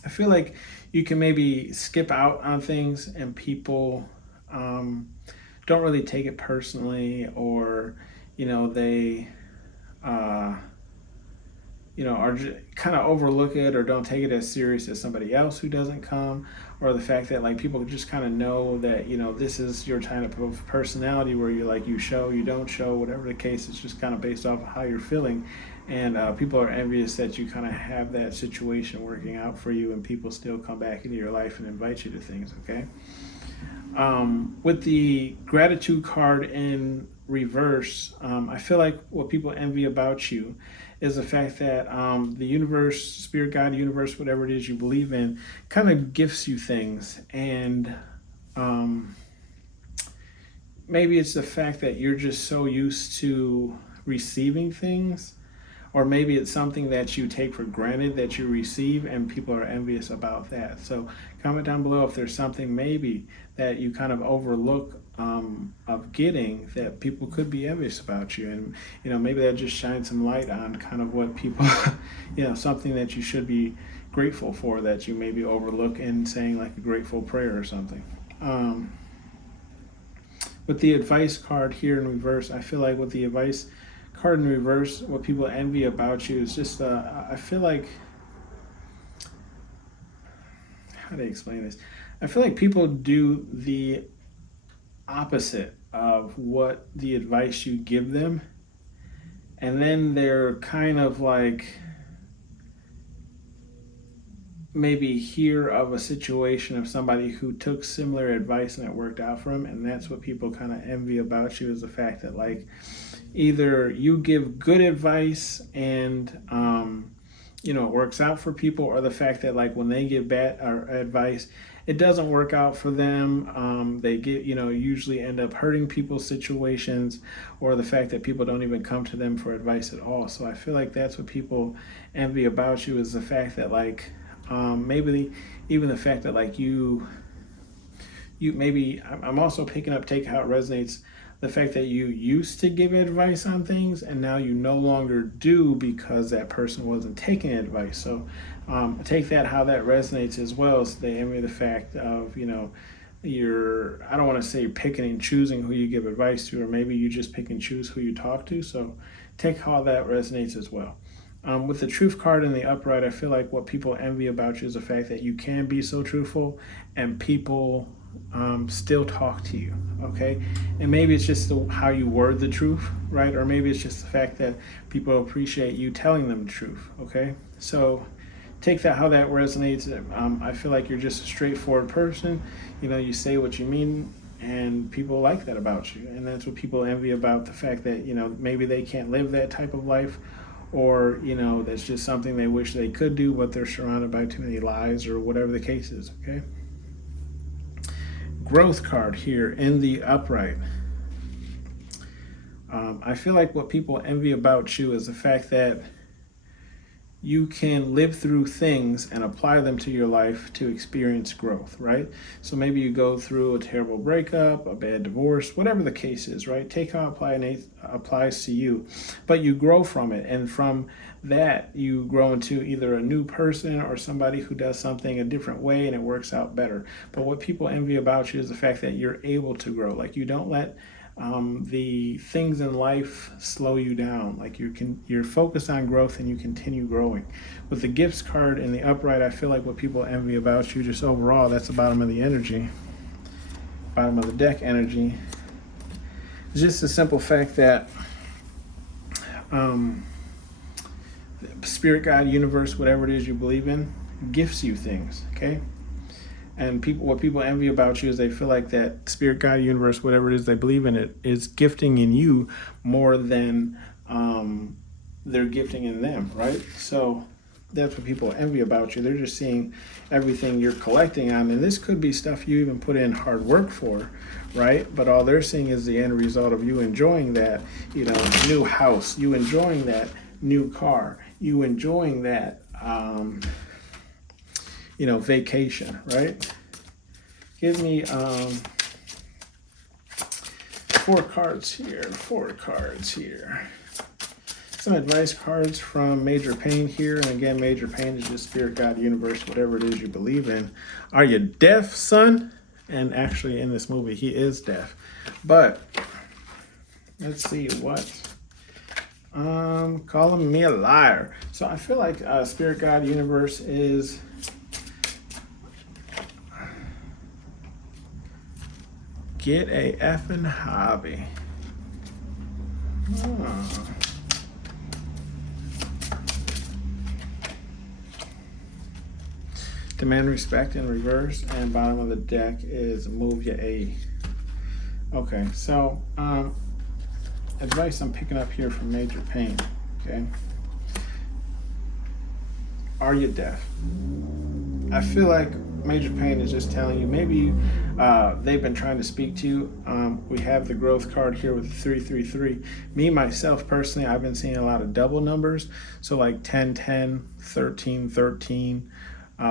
I feel like you can maybe skip out on things and people don't really take it personally, or they are kind of overlook it or don't take it as serious as somebody else who doesn't come, or the fact that like people just kind of know that this is your type of personality where you show, you don't show, whatever the case. It's just kind of based off of how you're feeling, and people are envious that you kind of have that situation working out for you, and people still come back into your life and invite you to things. Okay. With the gratitude card in reverse, I feel like what people envy about you is the fact that the universe, spirit guide, universe, whatever it is you believe in, kind of gifts you things. And maybe it's the fact that you're just so used to receiving things, or maybe it's something that you take for granted that you receive, and people are envious about that. So comment down below if there's something maybe that you kind of overlook of getting that people could be envious about you, and maybe that just shines some light on kind of what people something that you should be grateful for that you maybe overlook in saying like a grateful prayer or something. With the advice card here in reverse, I feel like with the advice card in reverse, what people envy about you is just I feel like, how do I explain this? I feel like people do the opposite of what the advice you give them, and then they're kind of like maybe hear of a situation of somebody who took similar advice and it worked out for them, and that's what people kind of envy about you, is the fact that like either you give good advice and it works out for people, or the fact that like when they give bad advice, it doesn't work out for them. They get usually end up hurting people's situations, or the fact that people don't even come to them for advice at all. So I feel like that's what people envy about you, is the fact that like maybe even the fact that like you maybe, I'm also picking up, take how it resonates, the fact that you used to give advice on things and now you no longer do because that person wasn't taking advice. So take that, how that resonates as well. So they envy the fact of you're, I don't want to say you're picking and choosing who you give advice to, or maybe you just pick and choose who you talk to. So take how that resonates as well. With the truth card in the upright, I feel like what people envy about you is the fact that you can be so truthful and people still talk to you, okay? And maybe it's just how you word the truth, right? Or maybe it's just the fact that people appreciate you telling them the truth, okay? So take that, how that resonates. I feel like you're just a straightforward person. You say what you mean, and people like that about you. And that's what people envy about, the fact that, maybe they can't live that type of life, or that's just something they wish they could do, but they're surrounded by too many lies, or whatever the case is. Okay. Growth card here in the upright. I feel like what people envy about you is the fact that you can live through things and apply them to your life to experience growth, right? So maybe you go through a terrible breakup, a bad divorce, whatever the case is, right? Take how it applies to you, but you grow from it. And from that, you grow into either a new person or somebody who does something a different way and it works out better. But what people envy about you is the fact that you're able to grow. Like you don't let the things in life slow you down. Like you're focused on growth and you continue growing. With the gifts card in the upright, I feel like what people envy about you just overall, that's the bottom of the energy, bottom of the deck energy, it's just the simple fact that spirit guide, universe, whatever it is you believe in, gifts you things, okay? And what people envy about you is they feel like that spirit guide, universe, whatever it is they believe in, it is gifting in you more than they're gifting in them, right? So that's what people envy about you. They're just seeing everything you're collecting on, and this could be stuff you even put in hard work for, right? But all they're seeing is the end result of you enjoying that, new house, you enjoying that new car, you enjoying that, vacation, right? Give me 4 cards here. Some advice cards from Major Pain here. And again, Major Pain is just spirit, God, universe, whatever it is you believe in. Are you deaf, son? And actually in this movie, he is deaf. But let's see what. Calling me a liar. So I feel like spirit, God, universe is get a effing hobby. Demand respect in reverse, and bottom of the deck is move your A. Okay, so advice I'm picking up here from Major Pain. Okay, are you deaf? I feel like Major Pain is just telling you maybe they've been trying to speak to you. We have the growth card here with the 333. Me, myself, personally, I've been seeing a lot of double numbers. So like 10, 10, 13, 13,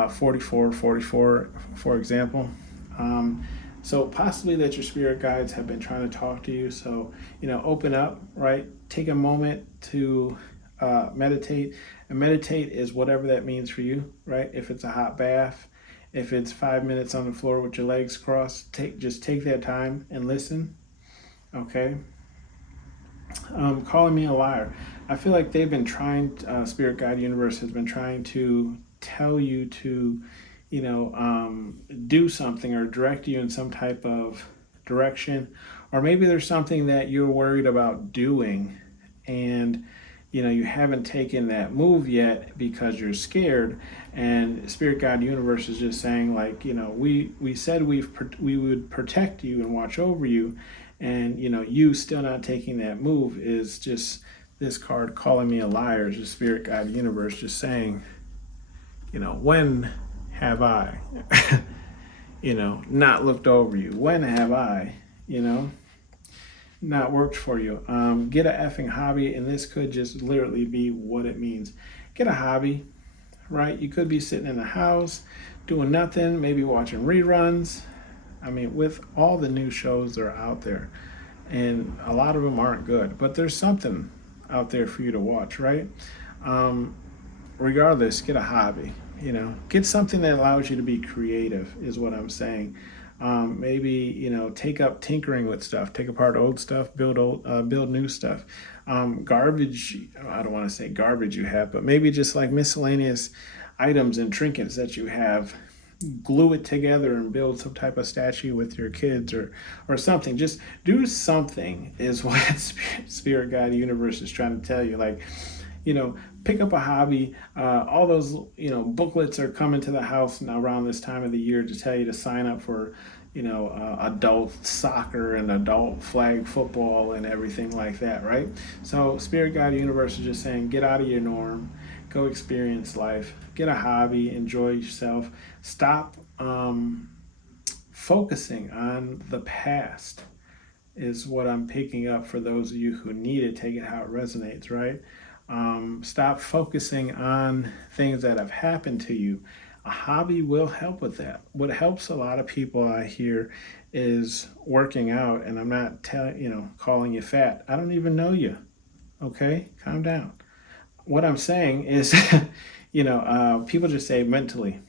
44, 44, for example. So possibly that your spirit guides have been trying to talk to you. So, open up, right? Take a moment to meditate. And meditate is whatever that means for you, right? If it's a hot bath, if it's 5 minutes on the floor with your legs crossed, just take that time and listen, okay? Calling me a liar. I feel like they've been trying, Spirit Guide Universe has been trying to tell you to, do something or direct you in some type of direction. Or maybe there's something that you're worried about doing and you haven't taken that move yet because you're scared, and Spirit God Universe is just saying like, we said we would protect you and watch over you, and you still not taking that move is just this card calling me a liar. Is just Spirit God Universe just saying, when have I, not looked over you? When have I, not worked for you? Get a effing hobby, and this could just literally be what it means. Get a hobby, right? You could be sitting in the house doing nothing, maybe watching reruns. I mean, with all the new shows that are out there, and a lot of them aren't good, but there's something out there for you to watch, right? Regardless, get a hobby. Get something that allows you to be creative is what I'm saying. Maybe take up tinkering with stuff, take apart old stuff, build new stuff. Garbage, I don't want to say garbage you have, but maybe just like miscellaneous items and trinkets that you have, glue it together and build some type of statue with your kids or something. Just do something is what Spirit Guide Universe is trying to tell you. Like, pick up a hobby. All those, booklets are coming to the house now around this time of the year to tell you to sign up for, adult soccer and adult flag football and everything like that, right? So Spirit Guide Universe is just saying, get out of your norm, go experience life, get a hobby, enjoy yourself. Stop focusing on the past is what I'm picking up for those of you who need it. Take it how it resonates, right? Stop focusing on things that have happened to you. A hobby will help with that. What helps a lot of people I hear is working out, and I'm not calling you fat. I don't even know you. Okay, calm down. What I'm saying is, people just say mentally.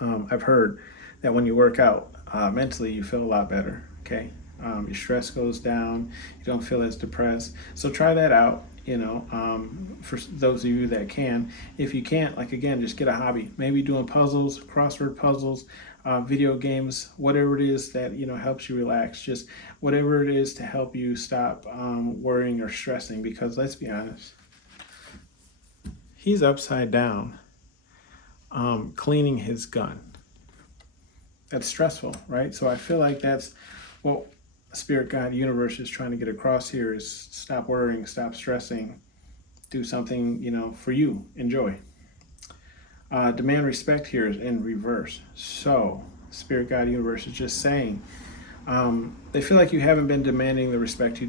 I've heard that when you work out, mentally you feel a lot better. Okay, your stress goes down. You don't feel as depressed. So try that out. For those of you that can. If you can't, again, just get a hobby. Maybe doing puzzles, crossword puzzles, video games, whatever it is that helps you relax. Just whatever it is to help you stop worrying or stressing. Because let's be honest, he's upside down, cleaning his gun. That's stressful, right? So I feel like that's what Spirit Guide Universe is trying to get across here is stop worrying, stop stressing, do something, for you, enjoy. Demand respect here is in reverse. So, Spirit Guide Universe is just saying, they feel like you haven't been demanding the respect you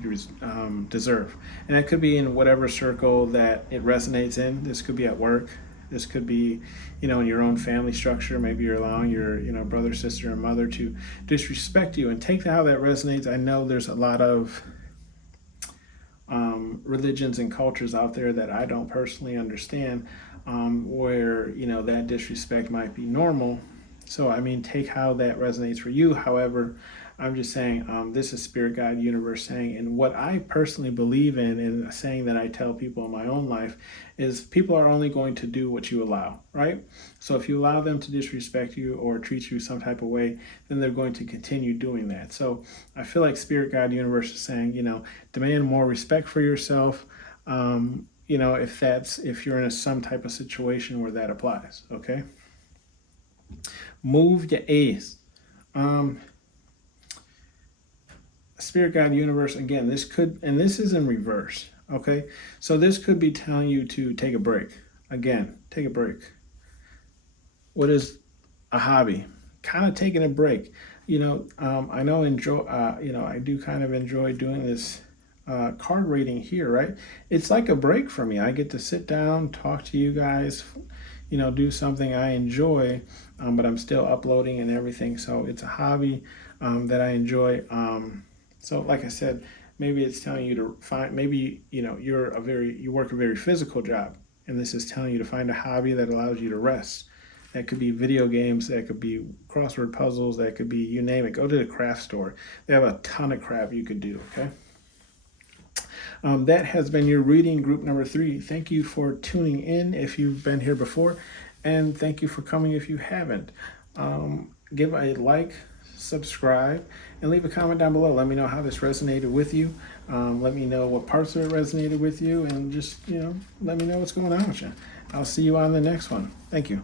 deserve. And that could be in whatever circle that it resonates in. This could be at work. This could be, in your own family structure. Maybe you're allowing your, brother, sister, and mother to disrespect you, and take how that resonates. I know there's a lot of religions and cultures out there that I don't personally understand, where, that disrespect might be normal. So, take how that resonates for you. However, I'm just saying, this is Spirit Guide Universe saying, and what I personally believe in, and saying that I tell people in my own life, is people are only going to do what you allow, right? So if you allow them to disrespect you or treat you some type of way, then they're going to continue doing that. So I feel like Spirit Guide Universe is saying, demand more respect for yourself, if you're in some type of situation where that applies, okay? Move your ace. Spirit Guide Universe, again, this is in reverse, okay? So this could be telling you to take a break. Again, take a break. What is a hobby? Kind of taking a break. I do kind of enjoy doing this card reading here, right? It's like a break for me. I get to sit down, talk to you guys, do something I enjoy, but I'm still uploading and everything. So it's a hobby that I enjoy. So like I said, maybe it's telling you to find, maybe, you work a very physical job, and this is telling you to find a hobby that allows you to rest. That could be video games, that could be crossword puzzles, that could be, you name it. Go to the craft store. They have a ton of crap you could do, okay? That has been your reading group number 3. Thank you for tuning in if you've been here before, and thank you for coming if you haven't. Give a like, subscribe, and leave a comment down below. Let me know how this resonated with you. Let me know what parts of it resonated with you, and just, let me know what's going on with you. I'll see you on the next one. Thank you.